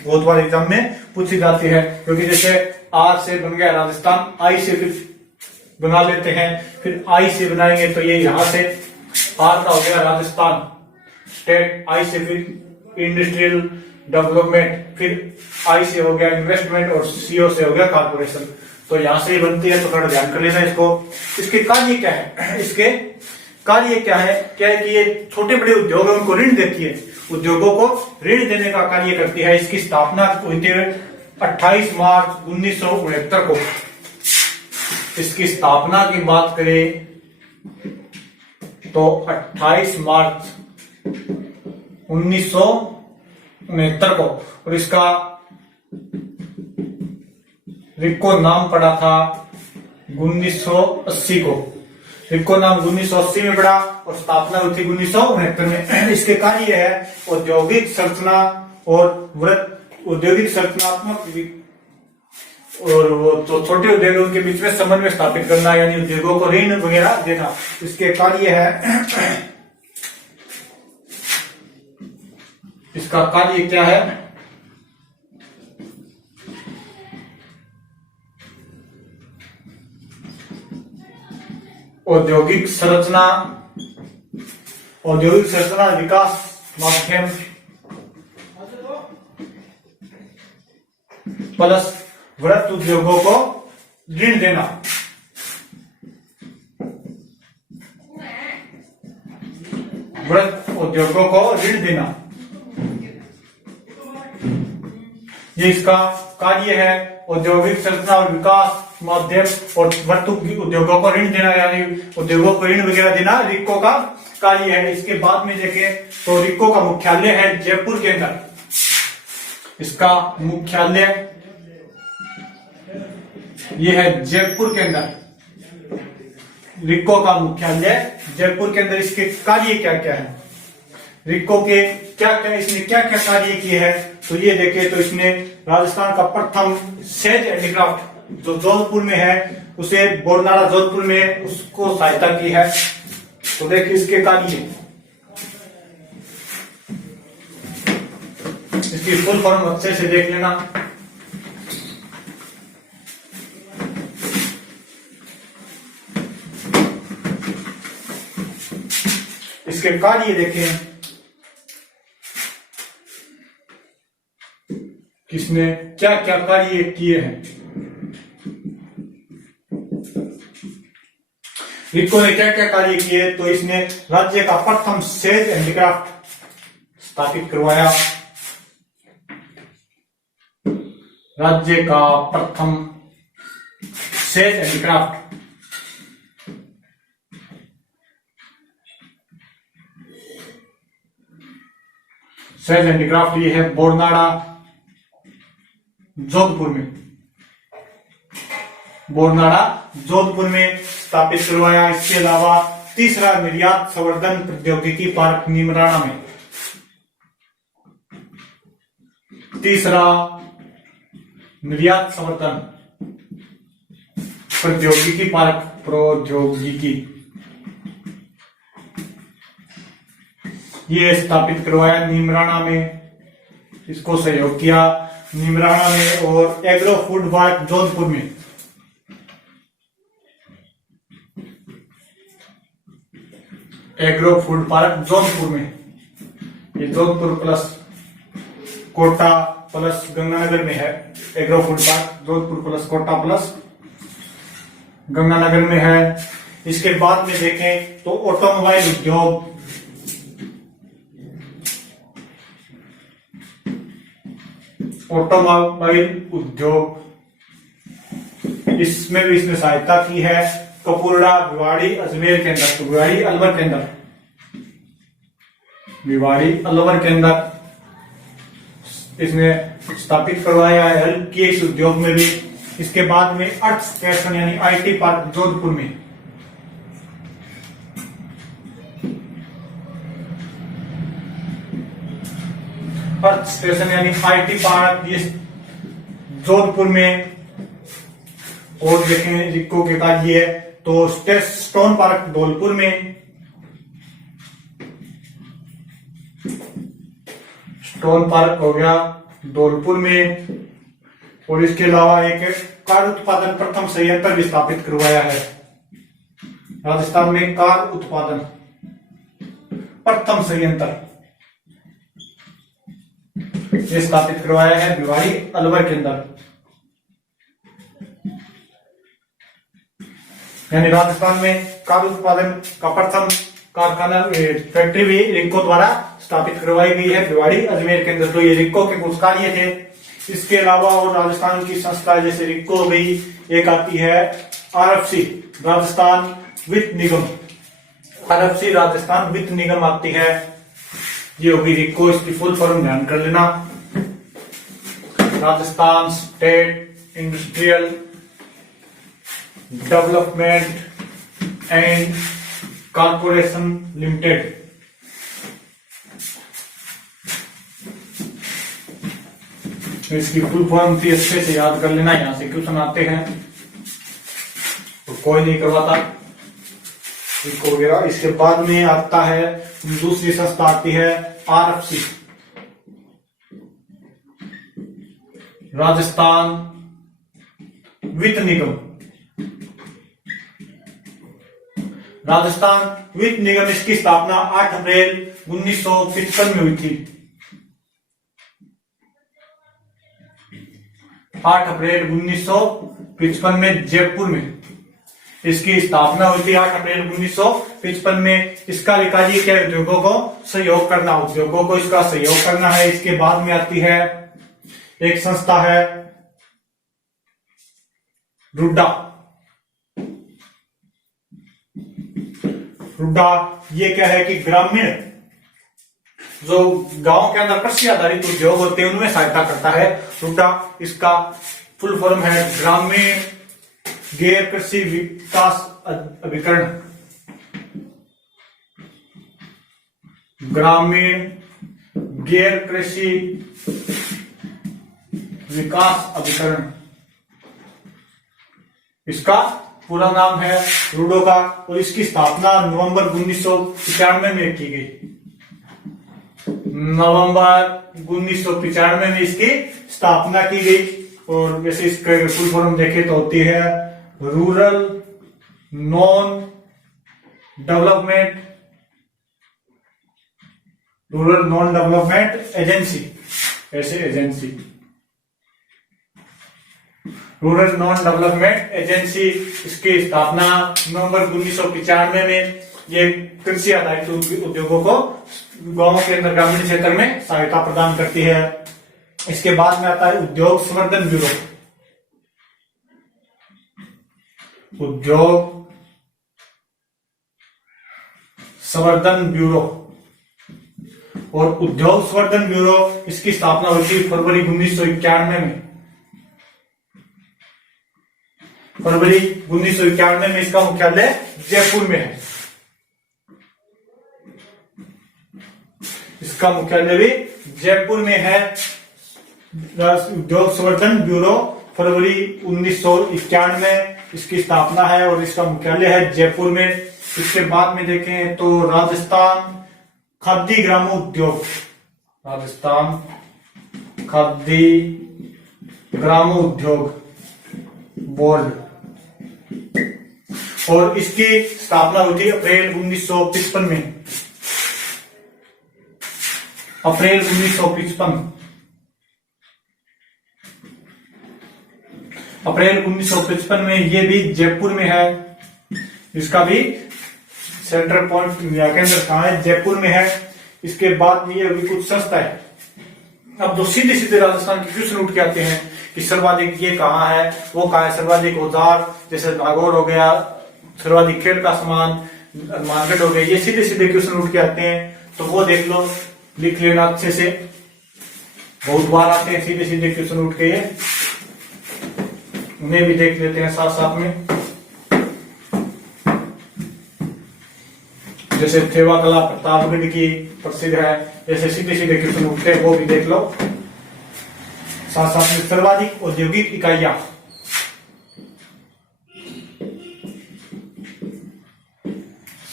बहुत बार एग्जाम में पूछी जाती है, क्योंकि जैसे आर से बन गया राजस्थान, आई से फिर बना लेते हैं, फिर आई से बनाएंगे तो ये यहां से आर का हो गया राजस्थान स्टेट, आई से फिर इंडस्ट्रियल डेवलपमेंट, फिर आई से हो गया इन्वेस्टमेंट, और सीओ से हो गया कॉर्पोरेशन। तो यहां से ही बनती है, तो थोड़ा ध्यान कर लेना इसको। इसके कार्य क्या है, इसके कार्य क्या है कि ये छोटे बड़े उद्योग है उनको ऋण देती है, उद्योगों को ऋण देने का कार्य करती है। इसकी स्थापना हुई थी 28 मार्च 1969 को। इसकी स्थापना की बात करें तो 28 मार्च 1969 को, और इसका रिको नाम पड़ा था 1980 को। रिको नाम 1980 में पड़ा और स्थापना हुई थी 1969 में। इसके कार्य है औद्योगिक संरचना और औद्योगिक संरचनात्मक और वो तो छोटे उद्योगों के बीच में समन्वय स्थापित करना, यानी उद्योगों को ऋण वगैरह देना। इसके कार्य है, इसका कार्य क्या है, औद्योगिक संरचना विकास माध्यम प्लस वृहत उद्योगों को ऋण देना। वृहत उद्योगों को ऋण देना, ये इसका कार्य है। औद्योगिक संरचना और विकास माध्यम और वृहत उद्योगों को ऋण देना, यानी उद्योगों को ऋण वगैरह देना रिको का कार्य है। इसके बाद में देखें तो रिको का मुख्यालय है जयपुर के अंदर। इसका मुख्यालय ये है जयपुर के अंदर। रिको का मुख्यालय जयपुर के अंदर। इसके कार्य क्या क्या है, रिको के क्या क्या, इसने क्या क्या कार्य किए हैं, तो ये देखें तो इसने राजस्थान का प्रथम सेज हैंडीक्राफ्ट जो जोधपुर में है, उसे बोरनाड़ा जोधपुर में उसको सहायता की है। तो देखिए इसके कार्य, इसकी फुल फॉर्म अच्छे से देख लेना। इसके कार्य देखें, किसने क्या क्या कार्य किए हैं। रिको ने क्या क्या कार्य किए, तो इसने राज्य का प्रथम सेज हैंडीक्राफ्ट स्थापित करवाया। राज्य का प्रथम सेज हैंडीक्राफ्ट, सेज हैंडीक्राफ्ट ये है बोरनाड़ा जोधपुर में, बोरनाड़ा जोधपुर में स्थापित करवाया। इसके अलावा तीसरा निर्यात संवर्धन प्रौद्योगिकी पार्क नीमराणा में, तीसरा निर्यात संवर्धन प्रौद्योगिकी पार्क, प्रौद्योगिकी ये स्थापित करवाया नीमराणा में। इसको सहयोग किया नीमराणा में। और एग्रो फूड पार्क जोधपुर में, एग्रो फूड पार्क जोधपुर में, ये जोधपुर प्लस कोटा प्लस गंगानगर में है। Agro food park Jodhpur plus Kota plus Ganganagar में है। इसके बाद में देखें तो ऑटोमोबाइल उद्योग, ऑटोमोबाइल उद्योग, इसमें भी इसने सहायता की है। कपूरड़ा भिवाड़ी अजमेर के अंदर, तो भिवाड़ी अलवर के अंदर, भिवाड़ी अलवर के अंदर इसने स्थापित करवाया है, हेल्प किए इस उद्योग में भी। इसके बाद में अर्थ स्टेशन यानी आईटी पार्क जोधपुर में, अर्थ स्टेशन यानी आईटी पार्क ये जोधपुर में। और देखें रिको के कार्य है तो स्टोन पार्क धौलपुर में, स्टोन पार्क हो गया धौलपुर में। और इसके अलावा एक कार उत्पादन प्रथम संयंत्र भी स्थापित करवाया है राजस्थान में। कार उत्पादन प्रथम संयंत्र ये स्थापित करवाया है भिवाड़ी अलवर के अंदर, यानी राजस्थान में कार उत्पादन का प्रथम कारखाना फैक्ट्री भी रिक्को द्वारा स्थापित करवाई गई है भिवाड़ी अजमेर के अंदर। तो ये रिक्को के कुछ कार्य थे। इसके अलावा और राजस्थान की संस्था जैसे रिक्को हो गई, एक आती है आरएफसी राजस्थान वित्त निगम, आरएफसी राजस्थान वित्त निगम आती है, ये होगी रिक्को। इसकी फुल फॉर्म ध्यान कर लेना, Rajasthan state industrial development and corporation limited. इसकी फुल फॉर्म थी, अच्छे से याद कर लेना, यहां से क्वेश्चन आते हैं तो कोई नहीं करवाता वगैरह। इसके बाद में आता है दूसरी संस्था आती है आरएफसी राजस्थान वित्त निगम। राजस्थान वित्त निगम, इसकी स्थापना 8 अप्रैल 1955 में हुई थी। 8 अप्रैल 1955 में जयपुर में इसकी स्थापना हुई थी। 8 अप्रैल 1955 में। इसका विकास क्या है? उद्योगों को सहयोग करना, उद्योगों को इसका सहयोग करना है। इसके बाद में आती है एक संस्था है रुडा। रुडा ये क्या है कि ग्रामीण जो गांव के अंदर कृषि आधारित उद्योग होते हैं उनमें सहायता करता है रुडा। इसका फुल फॉर्म है ग्रामीण गैर कृषि विकास अभिकरण, ग्रामीण गैर कृषि विकास अभिकरण, इसका पूरा नाम है रूडो का। और इसकी स्थापना नवंबर 1995 में की गई। नवंबर 1995 में इसकी स्थापना की गई। और वैसे इसका फुल फॉर्म देखे तो होती है रूरल नॉन डेवलपमेंट एजेंसी, ऐसे agency, rural non development agency. इसकी स्थापना नवंबर 1995 में। ये कृषि आधारित उद्योगों को गांवों के अंदर ग्रामीण क्षेत्र में सहायता प्रदान करती है। इसके बाद में आता है उद्योग संवर्धन ब्यूरो। उद्योग संवर्धन ब्यूरो और उद्योग संवर्धन ब्यूरो, इसकी स्थापना हुई थी फरवरी 1991 में। फरवरी 1991 में। इसका मुख्यालय जयपुर में है। इसका मुख्यालय भी जयपुर में है। उद्योग संवर्धन ब्यूरो फरवरी 1991 में इसकी स्थापना है और इसका मुख्यालय है जयपुर में। इसके बाद में देखें तो राजस्थान खादी ग्रामोद्योग, राजस्थान खादी ग्रामोद्योग बोर्ड, और इसकी स्थापना हुई थी अप्रैल 1955 में। अप्रैल 1955, अप्रैल 1955 में। ये भी जयपुर में है। इसका भी सेंट्रल पॉइंट इंडिया के अंदर कहां है? जयपुर में है। इसके बाद में ये अभी कुछ सस्ता है। अब जो सीधे सीधे राजस्थान के क्वेश्चन उठ के आते हैं कि सर्वाधिक ये कहाँ है, वो कहाँ है। सर्वाधिक औजार जैसे नागौर हो गया, सर्वाधिक खेल का सामान मार्केट हो गया, ये सीधे सीधे क्वेश्चन उठ के आते हैं। तो वो देख लो, लिख लेना अच्छे से, बहुत बार आते हैं सीधे सीधे क्वेश्चन उठ के, ये उन्हें भी देख लेते हैं साथ साथ में। जैसे थेवा कला प्रतापगढ़ की प्रसिद्ध है, जैसे सीधे सीधे क्वेश्चन उठते हैं वो भी देख लो साथ साथ में। सर्वाधिक औद्योगिक इकाइयां,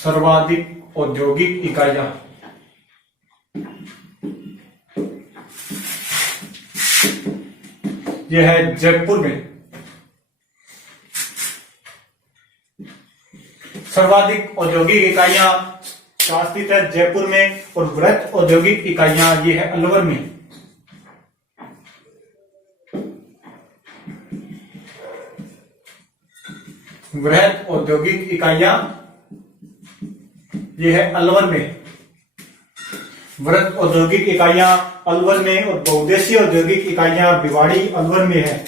सर्वाधिक औद्योगिक इकाइयां, यह है जयपुर में। सर्वाधिक औद्योगिक इकाइयां स्थित है जयपुर में, और वृहत औद्योगिक इकाइयां ये है अलवर में। वृहत औद्योगिक इकाइयां ये है अलवर में। वृहत औद्योगिक इकाइयां अलवर में और बहुउद्देशीय औद्योगिक इकाइयां भिवाड़ी अलवर में है।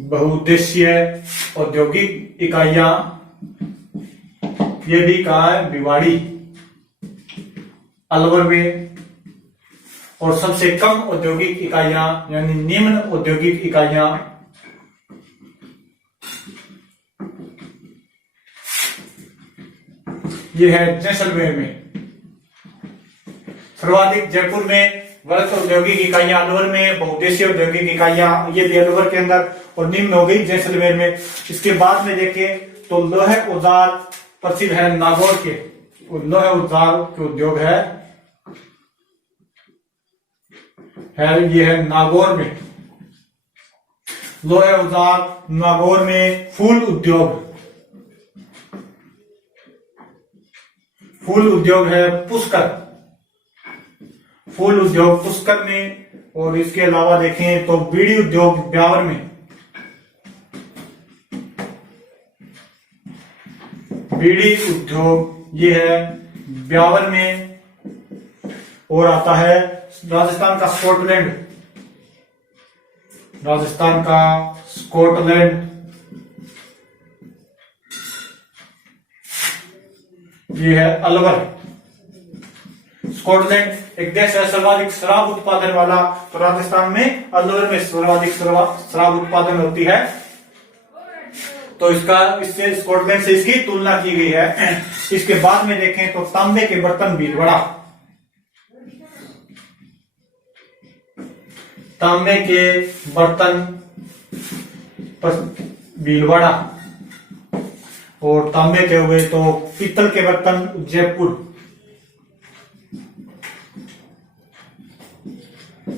बहुउद्देशीय औद्योगिक इकाइयां ये भी कहा है भिवाड़ी अलवर में। और सबसे कम औद्योगिक इकाइयां यानी निम्न औद्योगिक इकाइयां ये है जैसलमेर में। सर्वाधिक जयपुर में, वृहत औद्योगिक इकाइयां अलवर में, बहुउद्देशीय औद्योगिक इकाइयां ये भी अलवर के अंदर, और निम्न हो गई जैसलमेर में। इसके बाद में देखें तो लोहे औजार प्रसिद्ध है नागौर के। लोहे औजार के उद्योग है ये है नागौर में। लोहे औजार नागौर में। फूल उद्योग, फूल उद्योग है पुष्कर। फूल उद्योग पुष्कर में। और इसके अलावा देखें तो बीड़ी उद्योग ब्यावर में। बीड़ी उद्योग ये है ब्यावर में। और आता है राजस्थान का स्कॉटलैंड। राजस्थान का स्कॉटलैंड ये है अलवर। स्कॉटलैंड एक देश है सर्वाधिक शराब उत्पादन वाला। तो राजस्थान में अलवर में सर्वाधिक शराब उत्पादन होती है। तो इससे स्कॉटलैंड से इसकी तुलना की गई है। इसके बाद में देखें तो तांबे के बर्तन भीलवाड़ा। तांबे के बर्तन भीलवाड़ा। और तांबे के हुए तो पीतल के बर्तन जयपुर।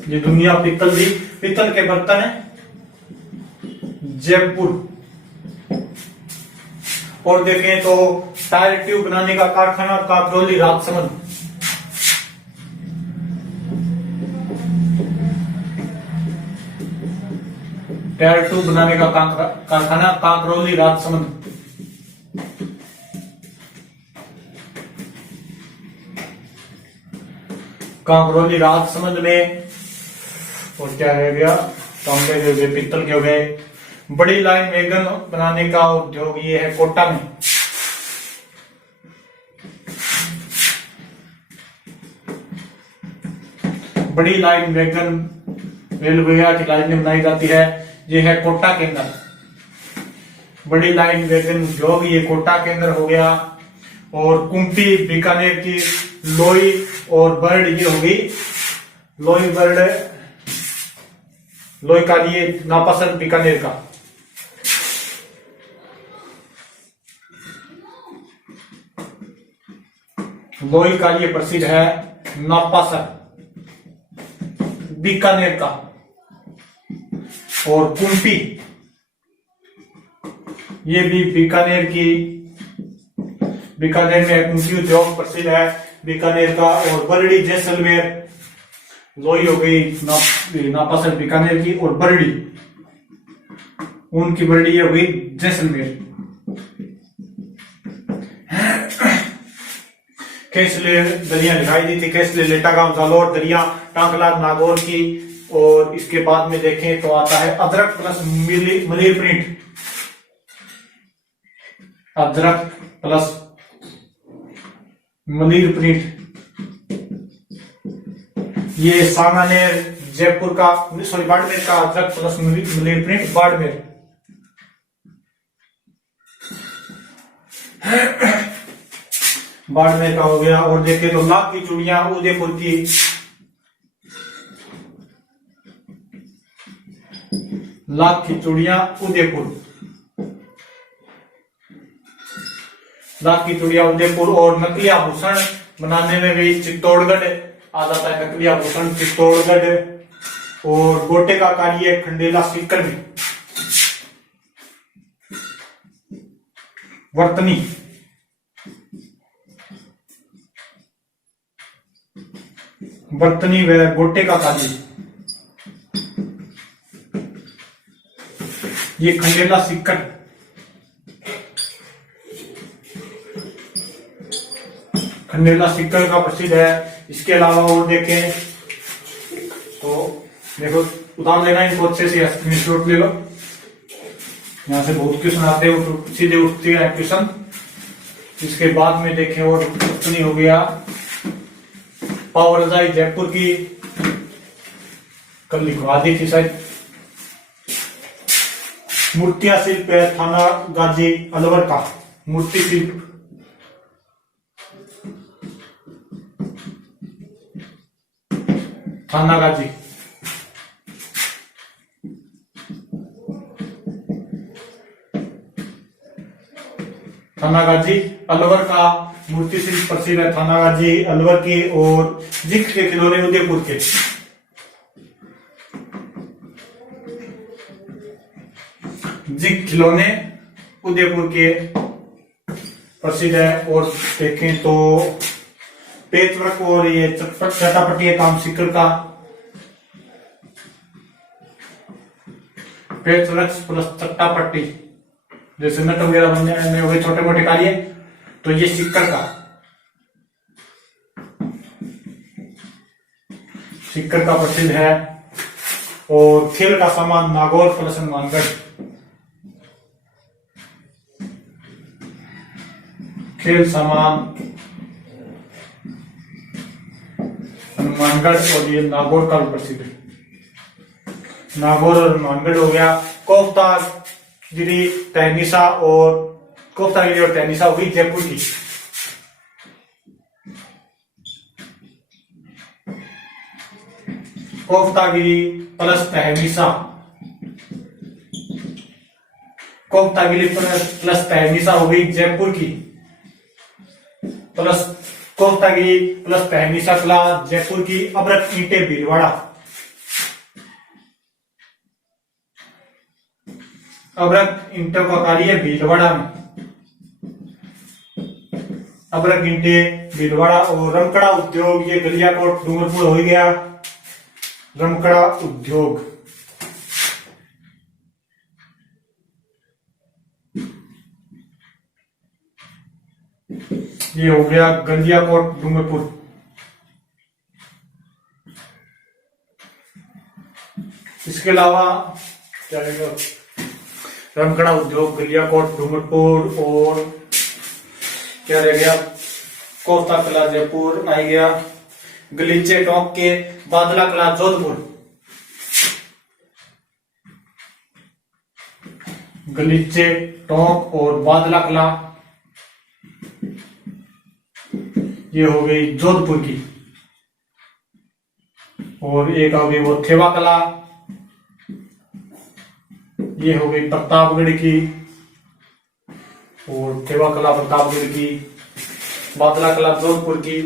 ये दुनिया पीतल के बर्तन है जयपुर। और देखें तो टायर ट्यूब बनाने का कारखाना काकरोली राजसमंद। टायर ट्यूब बनाने का कारखाना काकरोली राजसमंद। काकरोली राजसमंद में। और क्या रह गया, तांबे के हो गए, पीतल के हो गए। बड़ी लाइन वैगन बनाने का उद्योग ये है कोटा में। बड़ी लाइन वैगन रेलवे की लाइन में बनाई जाती है, ये है कोटा के अंदर। बड़ी लाइन वैगन उद्योग ये कोटा के अंदर हो गया। और कुंपी बीकानेर की। लोई और बर्ड ये होगी लोई बर्ड, लोई का ये नापासन बीकानेर का। लोई का ये प्रसिद्ध है नापासन बीकानेर का। और कुंपी ये भी बीकानेर की, बीकानेर में कुंपी उद्योग प्रसिद्ध है बीकानेर का। और बरड़ी जैसलमेर, लोई हो गई नापासन बीकानेर की। और बरड़ी ऊन की बरड़ी हो गई जैसलमेर। केसले दरिया दिखाई दी थी, केसले लेटा गांव जालोर दरिया टांकला नागौर की। और इसके बाद में देखें तो आता है अदरक प्लस मलिर प्रिंट। अदरक प्लस मलिर प्रिंट ये सांगानेर जयपुर का, सॉरी बाड़मेर का अदरक प्लस मलिर प्रिंट बाड़मेर। बाड़मेर का हो गया। और देखें तो लाख की चूड़ियां उदयपुर की। लाख की चूड़ियां उदयपुर, लाख की चूड़ियां उदयपुर। और नकली आभूषण बनाने में भी चित्तौड़गढ़ आ जाता है। नकली आभूषण चित्तौड़गढ़। और गोटे का कार्य खंडेला सीकर में। वर्तनी, वर्तनी व गोटे का कार्य। ये खंडेला सिक्कर, खंडेला सिक्कर का प्रसिद्ध है। इसके अलावा और देखें तो देखो, उतार लेना इनको अच्छे से, स्क्रीनशॉट ले लो। यहाँ से बहुत क्वेश्चन आते हैं, सीधे उठते हैं क्वेश्चन। इसके बाद में देखें और क्वेश्चन हो गया पावर रजाई जयपुर की, कल लिखवा दी थी शायद। मूर्तियां शिल्प है थाना गाजी अलवर का, मूर्ति शिल्प। थाना गाजी, थाना गाजी अलवर का मूर्ति शिल्प प्रसिद्ध है, थाना गाजी अलवर की। और जिक के खिलौने उदयपुर के, जिक खिलौने उदयपुर के प्रसिद्ध है। और देखें तो पेचवर्क और ये चटापटी है काम सिक्कर का, पेचवर्क प्लस चट्टापट्टी, जैसे नट वगैरह बनने में हो गए छोटे मोटे कार्य, तो ये सिक्कर का, सिक्कर का प्रसिद्ध है। और खेल का सामान नागौर प्लस हनुमानगढ़, खेल सामान हनुमानगढ़, और ये नागौर का भी प्रसिद्ध है। नागौर और हनुमानगढ़ हो गया। कोफ्ता गिरी तहनीसा, और कोफ्ता गिरी और तहनीसा होगी जयपुर की। कोफ्तागिरी प्लस तहनीसा, कोफ्तागिरी प्लस तहनीसा होगी जयपुर की। प्लस कोफ्तागिरी प्लस तहनीसा कला जयपुर की। अब्रक ईंटे भीलवाड़ा, अब्रक ईंटों का कार्य भीलवाड़ा में, अब्रक ईंटे भीलवाड़ा। और रमकड़ा उद्योग ये गलियाकोट डूंगरपुर हो गया, रमकड़ा उद्योग। ये हो गया गलियाकोट डूंगरपुर। इसके अलावा क्या रहेगा, रमकड़ा उद्योग गलियाकोट डूंगरपुर। और क्या रह गया, कोफ्ता कला जयपुर आ गया। गलीचे टोंक के बादला कला जोधपुर, गलीचे टोंक और बादला कला ये हो गई जोधपुर की। और एक हो गई वो थेवा कला, ये हो गई प्रतापगढ़ की। और थेवा कला प्रतापगढ़ की, बादला कला जोधपुर की।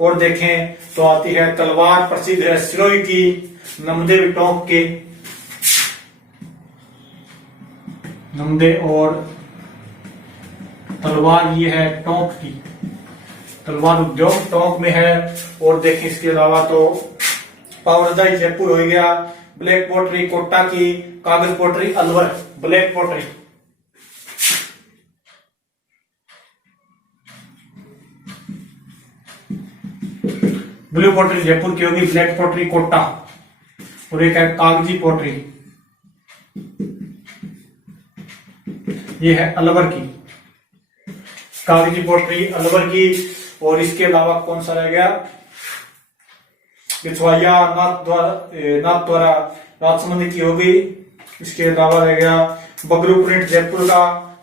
और देखें तो आती है तलवार प्रसिद्ध है सिरोही की, नमदे टोंक के, नमदे। और तलवार ये है टोंक की, तलवार उद्योग टोंक में है। और देखें इसके अलावा तो पावरदाई जयपुर हो गया। ब्लैक पोट्री कोटा की, कागज pottery Alwar, black pottery. Blue pottery Jaipur की होगी, ब्लैक पोट्री कोटा। और एक है कागजी पोट्री, ये है अलवर की, कागजी पोट्री अलवर की। और इसके अलावा कौन सा रह गया, बिछवाइया नाथ द्वारा राजसमंद की होगी। इसके अलावा रह गया बगरू प्रिंट जयपुर का,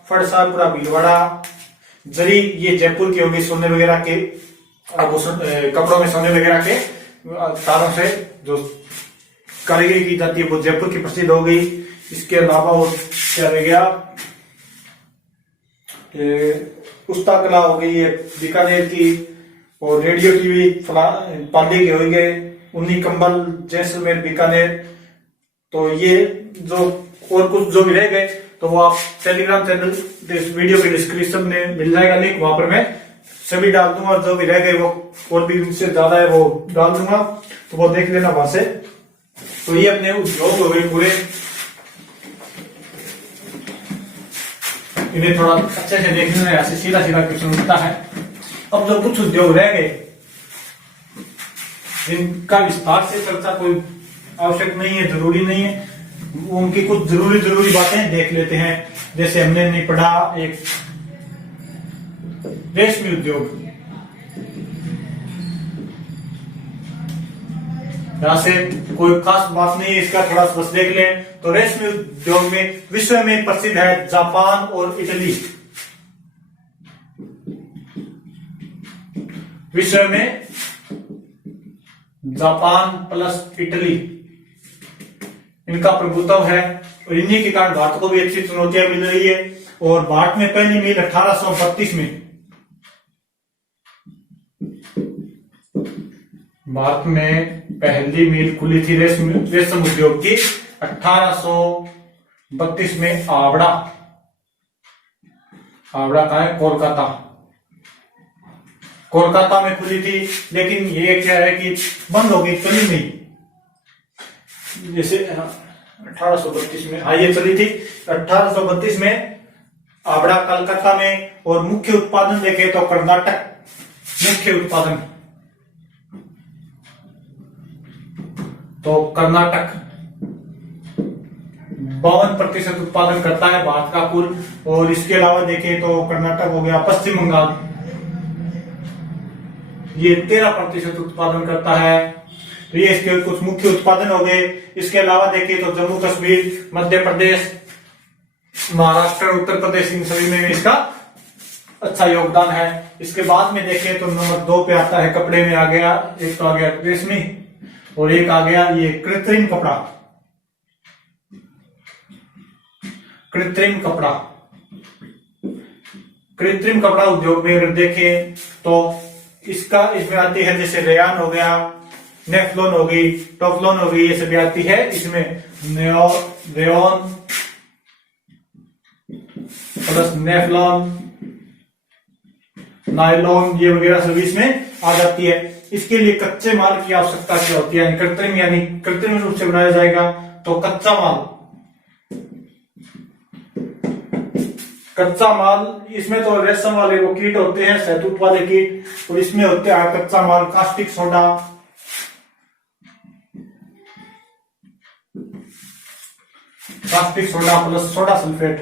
फड़सापुरा भीलवाड़ा। जरी ये जयपुर की होगी, सोने वगैरह के आभूषण, कपड़ों में सोने वगैरह के तारों से जो कारीगरी की जाती है वो जयपुर की प्रसिद्ध हो गई। इसके अलावा और क्या रह गया, पुस्तक कला हो गई है बीकानेर की। और रेडियो टीवी पाली के हो गए, उन्नी कंबल जैसलमेर बीकानेर। तो ये जो और कुछ जो भी रह गए तो वो आप टेलीग्राम चैनल इस वीडियो के डिस्क्रिप्शन में मिल जाएगा लिंक, वहां पर मैं सभी डाल दूंगा। और जो भी रह गए वो और भी इनसे ज्यादा है वो डाल दूंगा, तो वो देख लेना वहां से। तो ये अपने उद्योग हो गए पूरे। इन्हें थोड़ा अच्छे से देखने में ऐसे सीधा सीधा क्वेश्चन उठता है। अब जो कुछ उद्योग रह गए जिनका विस्तार से चर्चा कोई आवश्यक नहीं है, जरूरी नहीं है, उनकी कुछ जरूरी बातें देख लेते हैं। जैसे हमने नहीं पढ़ा एक रेशमी उद्योग, यहां से कोई खास बात नहीं है, इसका थोड़ा बस देख लें। तो रेशमी उद्योग में विश्व में प्रसिद्ध है जापान और इटली। विश्व में जापान प्लस इटली इनका प्रभुत्व है और इन्हीं के कारण भारत को भी अच्छी चुनौतियां मिल रही है। और भारत में पहली मील 1832 में, भारत में पहली मील खुली थी रेशम उद्योग की 1832 में। आवड़ा का है कोलकाता में खुली थी, लेकिन ये क्या है कि बंद हो गई, चली नहीं। जैसे 1832 में ये चली थी 1832 में आवड़ा कलकत्ता में। और मुख्य उत्पादन देखे तो कर्नाटक मुख्य उत्पादन, तो कर्नाटक 52% उत्पादन करता है भारत का कुल। और इसके अलावा देखें तो कर्नाटक हो गया, पश्चिम बंगाल ये 13% उत्पादन करता है। तो ये इसके कुछ मुख्य उत्पादन हो गए। इसके अलावा देखें तो जम्मू कश्मीर, मध्य प्रदेश, महाराष्ट्र, उत्तर प्रदेश, इन सभी में इसका अच्छा योगदान है। इसके बाद में देखें तो नंबर 2 पे आता है, कपड़े में आ गया, एक तो आ गया रेशमी और एक आ गया ये कृत्रिम कपड़ा। कृत्रिम कपड़ा उद्योग में अगर देखें तो इसमें आती है जैसे रेयान हो गया, नेफ्लॉन हो गई, टॉफलॉन हो गई, ये सभी आती है इसमें। रेयन प्लस नेफ्लॉन, नायलॉन, ये वगैरह सभी इसमें आ जाती है। इसके लिए कच्चे माल की आवश्यकता क्या होती है, यानी कृत्रिम रूप से बनाया जाएगा तो कच्चा माल इसमें तो रेशम वाले वो कीट होते हैं, शहतूत वाले कीट, और इसमें होते हैं कच्चा माल caustic soda, plus soda sulphate.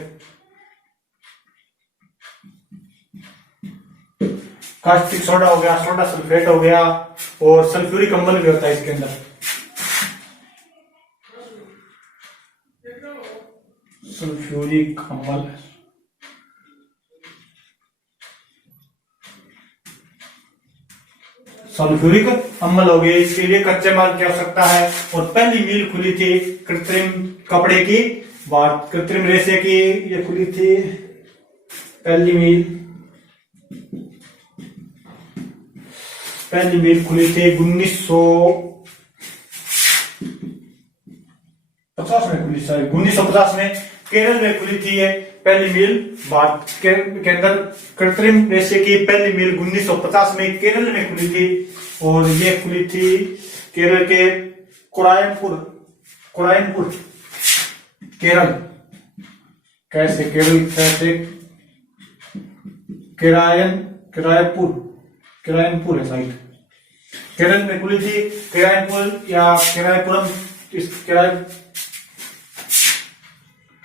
Caustic soda हो गया, सोडा सल्फेट हो गया, और सल्फ्यूरिक अम्ल भी होता है इसके अंदर। सल्फ्यूरिक अम्ल हो गए। इसके लिए कच्चे माल की आवश्यकता है। और पहली मिल खुली थी कृत्रिम कपड़े की, कृत्रिम रेशे की, ये खुली थी पहली मिल खुली थी 1950 में केरल में खुली थी ये पहली मिल। भारत के अंदर कृत्रिम रेशे की पहली मिल 1950 में केरल में खुली थी। और ये खुली थी केरल के कोरायनपुर केरल, कैसे किरायनपुर है शायद, केरल में खुली थी। किरायनपुर या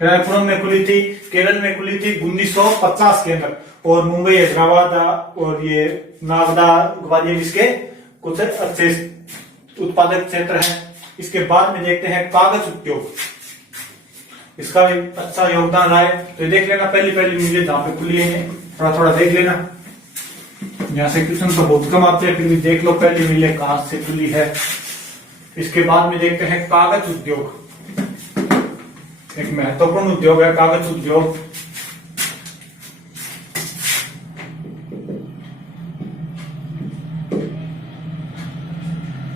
किरायपुरम में खुली थी, केरल में खुली थी 1950 के अंदर। और मुंबई, हैदराबाद और ये नागदा, ग्वालियर इसके कुछ अच्छे उत्पादक क्षेत्र हैं। इसके बाद में देखते हैं कागज उद्योग, इसका भी अच्छा योगदान रहा है। तो देख लेना पहली मिलें जहां पे खुली है, थोड़ा देख लेना। यहाँ से क्वेश्चन तो बहुत कम आते हैं, फिर भी देख लो पहली मिलें कहां से खुली है। इसके बाद में देखते हैं कागज उद्योग, एक महत्वपूर्ण उद्योग है कागज उद्योग।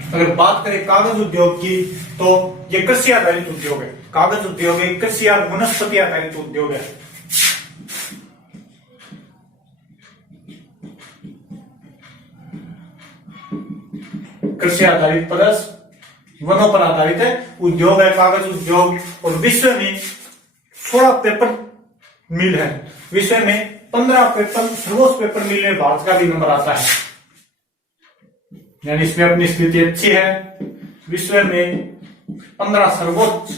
अगर बात करें कागज उद्योग की तो ये कृषि आधारित उद्योग है। कागज उद्योग एक कृषि और वनस्पति आधारित उद्योग है। कृषि आधारित प्लस वनों पर आधारित है उद्योग है कागज उद्योग। और विश्व में 16 पेपर मिल है। विश्व में 15 सर्वोच्च पेपर मिल में भारत का भी नंबर आता है, यानी इसमें अपनी स्थिति अच्छी है। विश्व में 15 सर्वोच्च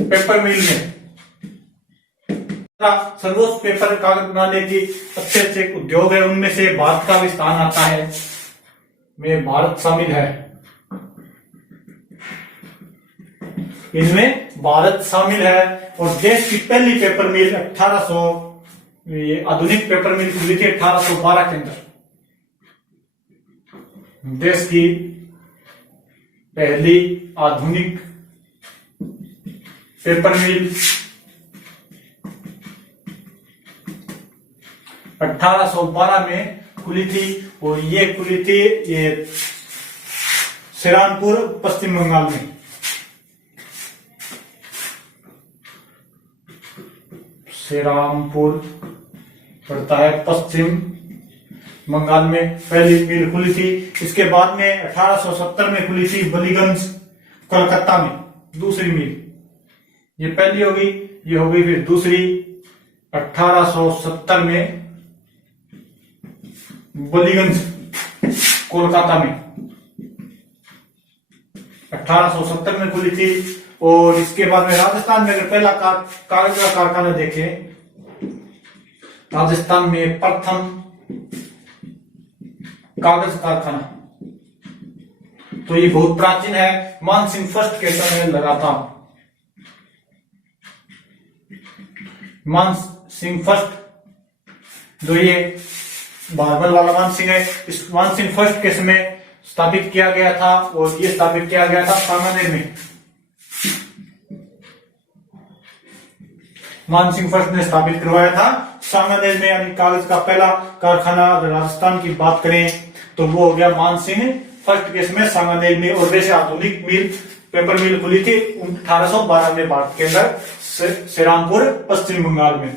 पेपर मिल में, सर्वोच्च पेपर कागज बनाने की अच्छे अच्छे उद्योग है, उनमें से भारत का भी स्थान आता है, में भारत शामिल है। इनमें भारत शामिल है। और देश की पहली पेपर मिल 1800, ये आधुनिक पेपर मिल खुली थी 1812 के अंदर। देश की पहली आधुनिक पेपर मिल 1812 में खुली थी, और ये खुली थी ये श्रीरामपुर पश्चिम बंगाल में। श्रीरामपुर पड़ता है पश्चिम बंगाल में, पहली मिल खुली थी। इसके बाद में 1870 में खुली थी बलीगंज कोलकाता में दूसरी मिल। ये पहली होगी, ये होगी फिर दूसरी 1870 में बलीगंज कोलकाता में 1870 में खुली थी। और इसके बाद में राजस्थान में अगर पहला कागज का कारखाना देखें, राजस्थान में प्रथम कागज कारखाना, तो ये बहुत प्राचीन है, मानसिंह फर्स्ट के समय लगा था। मानसिंह फर्स्ट जो ये बारबल वाला मानसिंह है, इस मानसिंह फर्स्ट के समय स्थापित किया गया था, और ये स्थापित किया गया था सांगानेर में। मानसिंह फर्स्ट ने स्थापित करवाया था सांगानेर में, यानी कागज का पहला कारखाना अगर राजस्थान की बात करें तो वो हो गया मानसिंह फर्स्ट के समय सांगानेर में। और वैसे आधुनिक मिल पेपर मिल खुली थी 1812 में भारत के अंदर श्रीरामपुर पश्चिम बंगाल में।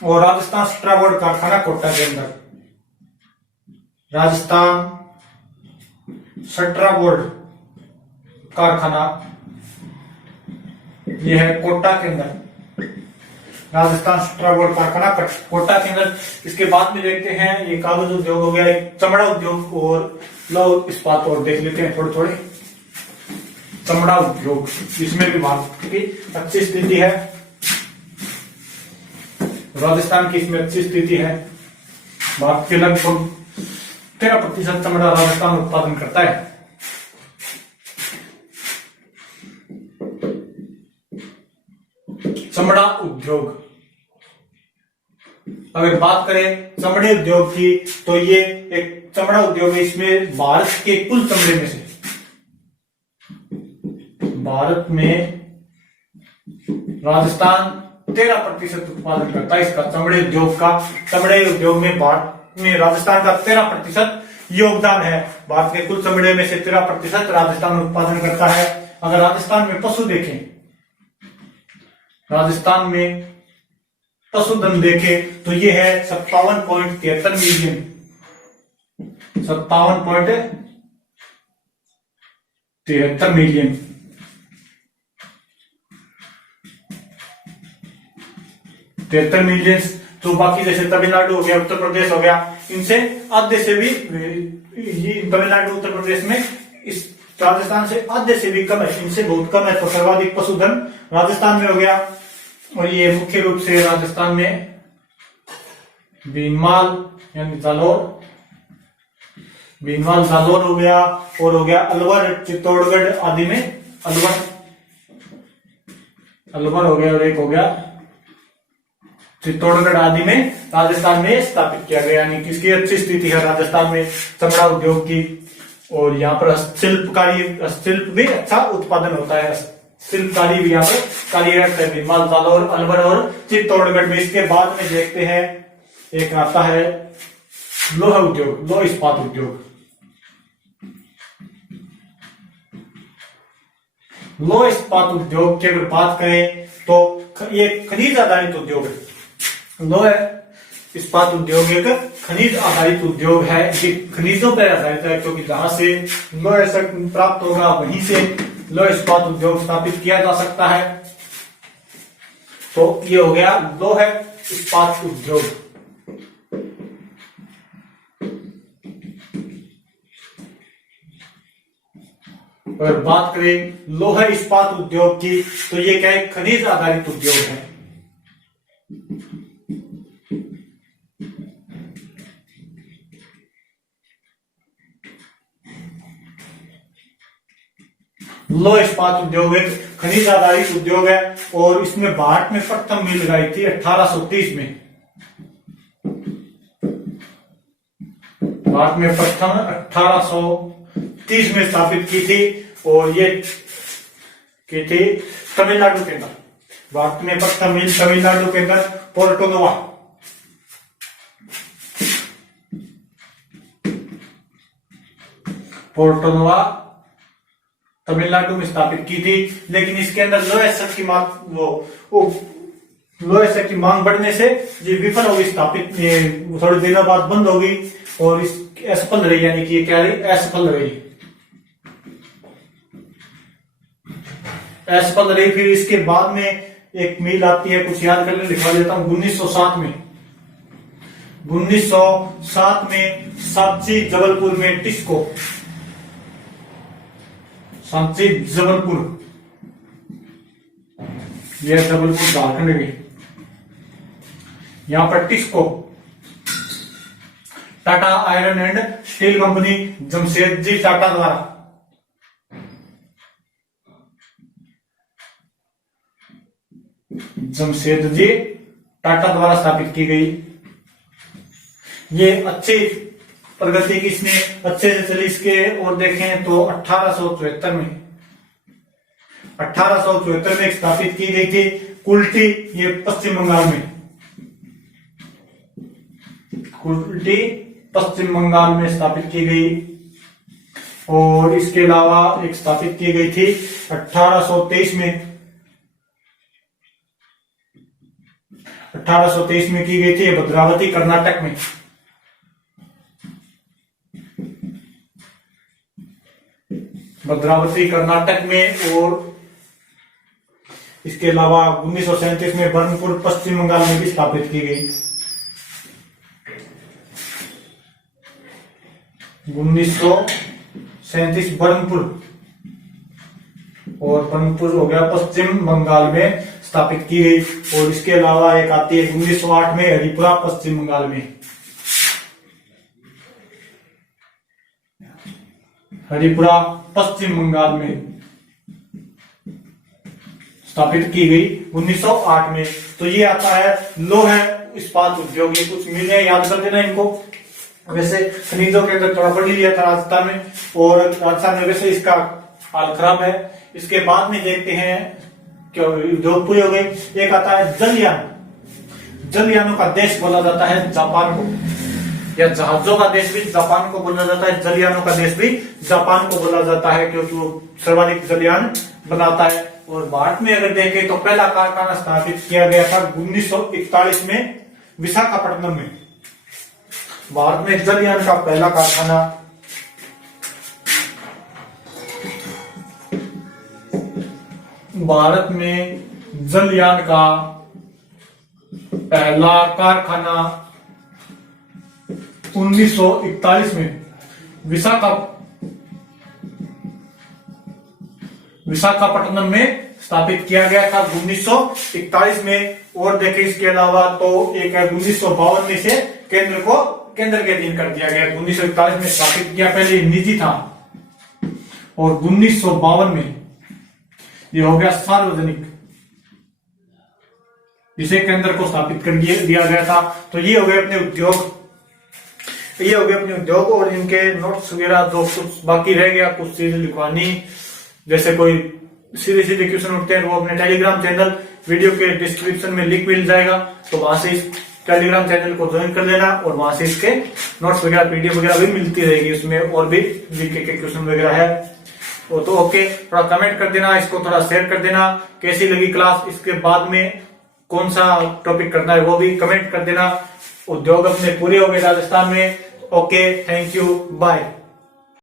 और राजस्थान स्ट्राबोर्ड कारखाना कोटा के अंदर, राजस्थान स्ट्राबोर्ड कारखाना यह है कोटा के अंदर, राजस्थान स्ट्राबोर्ड कारखाना कोटा के अंदर। इसके बाद में देखते हैं ये कागज उद्योग हो गया, एक चमड़ा उद्योग और लौह इस्पात और देख लेते हैं थोड़े थोड़े। चमड़ा उद्योग, इसमें भी भारत की अच्छी स्थिति है, राजस्थान की इसमें अच्छी स्थिति है। भारत के लगभग 13% चमड़ा राजस्थान उत्पादन करता है। चमड़ा उद्योग, अगर बात करें चमड़े उद्योग की, तो ये एक चमड़ा उद्योग है। इसमें भारत के कुल चमड़े में से भारत में राजस्थान 13% उत्पादन करता है इसका, चमड़े उद्योग का। चमड़े उद्योग में भारत में राजस्थान का 13% योगदान है। भारत के कुल चमड़े में से 13% राजस्थान उत्पादन करता है। अगर राजस्थान में पशु देखें, राजस्थान में पशुधन देखें तो ये है 57.73 मिलियन, 57.73 मिलियन। तो बाकी जैसे तमिलनाडु हो गया, उत्तर प्रदेश हो गया, इनसे आधे से भी, तमिलनाडु उत्तर प्रदेश में इस राजस्थान से आधे से भी कम है, इनसे बहुत कम है। तो सर्वाधिक पशुधन राजस्थान में हो गया। और ये मुख्य रूप से राजस्थान में भीनमाल यानी जालौर हो गया, और हो गया अलवर, चित्तौड़गढ़ आदि में अलवर हो गया, और एक हो गया चित्तौड़गढ़ आदि में राजस्थान में स्थापित किया गया। यानी किसकी अच्छी स्थिति है राजस्थान में चमड़ा उद्योग की। और यहाँ पर हस्तशिल्प भी अच्छा उत्पादन होता है, शिल्पकारी भी यहाँ पर कार्यरत है, भीनमाल, जालौर, अलवर और चित्तौड़गढ़ में। इसके बाद में देखते हैं एक आता है लोह उद्योग, लोह इस्पात उद्योग। लोह इस्पात उद्योग की अगर बात करें तो ये खनिज आधारित उद्योग है। लोह इस्पात उद्योग एक खनिज आधारित उद्योग है, ये खनिजों पर आधारित है, क्योंकि जहां से लोह प्राप्त होगा वहीं से लोह इस्पात उद्योग स्थापित किया जा सकता है। तो ये हो गया लौह इस्पात उद्योग। अगर बात करें लौह इस्पात उद्योग की, तो ये क्या है, खनिज आधारित उद्योग है। लौह इस्पात उद्योग एक खनिज आधारित उद्योग है और इसमें भारत में प्रथम मिल लगाई थी 1830 में। भारत में प्रथम 1830 में स्थापित की थी और ये की थी तमिलनाडु के अंदर। भारत में प्रथम मिल तमिलनाडु के अंदर पोर्टो नोवा। पोर्टो नोवा तमिलनाडु में स्थापित की थी, लेकिन इसके अंदर लोहे की मांग बढ़ने से ये विफल हो गई, स्थापित थोड़े दिनों बाद बंद हो गई और इस असफल रही, यानी कि ये क्या रही, असफल रही। असफल रही। फिर इसके बाद में एक मिल आती है, कुछ याद करने लिखा देता हूं, 1907 में। 1907 में सांची जबलपुर में टिस्को, सांची जबलपुर, यह जबलपुर झारखंड में, यहां पर TISCO Tata iron and steel company Jamshedji Tata द्वारा स्थापित की गई। ये अच्छी प्रगति की इसने अच्छे से चली इसके, और देखें तो 1874 में स्थापित की गई थी। कुल्टी, ये पश्चिम बंगाल में, कुल्टी पश्चिम बंगाल में स्थापित की गई। और इसके अलावा एक स्थापित की गई थी 1823 में की गई थी भद्रावती कर्नाटक में। भद्रावती कर्नाटक में। और इसके अलावा 1937 में बर्नपुर पश्चिम बंगाल में भी स्थापित की गई। 1937 बर्नपुर, और बर्नपुर हो गया पश्चिम बंगाल में स्थापित की गई। और इसके अलावा एक आती है 1908 में हरिपुरा पश्चिम बंगाल में। हरिपुरा पश्चिम बंगाल में स्थापित की गई 1908 में। तो ये आता है लौह इस्पात उद्योग। ये कुछ मिले याद कर देना इनको। वैसे खनिजों के अंदर थोड़ा पढ़ लिया था राजस्थान में, और राजस्थान में वैसे इसका हाल खराब है। इसके बाद में देखते हैं क्या उद्योग पूरे हो गए। एक आता है जलयान। जलयानों का देश बोला जाता है जापान को, या जहाजों का देश भी जापान को बोला जाता है। जलयानों का देश भी जापान को बोला जाता है, क्योंकि वो सर्वाधिक जलयान बनाता है। और भारत में अगर देखें तो पहला कारखाना स्थापित किया गया था 1941 में विशाखापट्टनम में। भारत में जलयान का पहला कारखाना भारत में जलयान का पहला कारखाना 1941 में विशाखापट्टनम में स्थापित किया गया था 1941 में। और देखें इसके अलावा तो एक 1952 में से केंद्र के अधीन कर दिया गया। 1941 में स्थापित किया, पहले निजी था, और 1952 में ये हो गया सार्वजनिक, इसे केंद्र को स्थापित कर दिया गया था। तो ये हो गए अपने उद्योग, और इनके नोट्स वगैरह जो कुछ बाकी रह गया, कुछ चीजें लिखवानी, जैसे कोई सीधे क्वेश्चन उठते हैं, वो अपने टेलीग्राम चैनल वीडियो के डिस्क्रिप्शन में लिंक मिल जाएगा, तो वहां से इस टेलीग्राम चैनल को ज्वाइन कर लेना, और वहां से इसके नोट्स वगैरह पीडीएफ वगैरह भी मिलती रहेगी। उसमें और भी जीके के क्वेश्चन वगैरह है। वो तो ओके, थोड़ा कमेंट कर देना, इसको थोड़ा शेयर कर देना, कैसी लगी क्लास। इसके बाद में कौन सा टॉपिक करना है वो भी कमेंट कर देना। उद्योग अपने पूरे हो गए राजस्थान में। Okay, thank you, bye.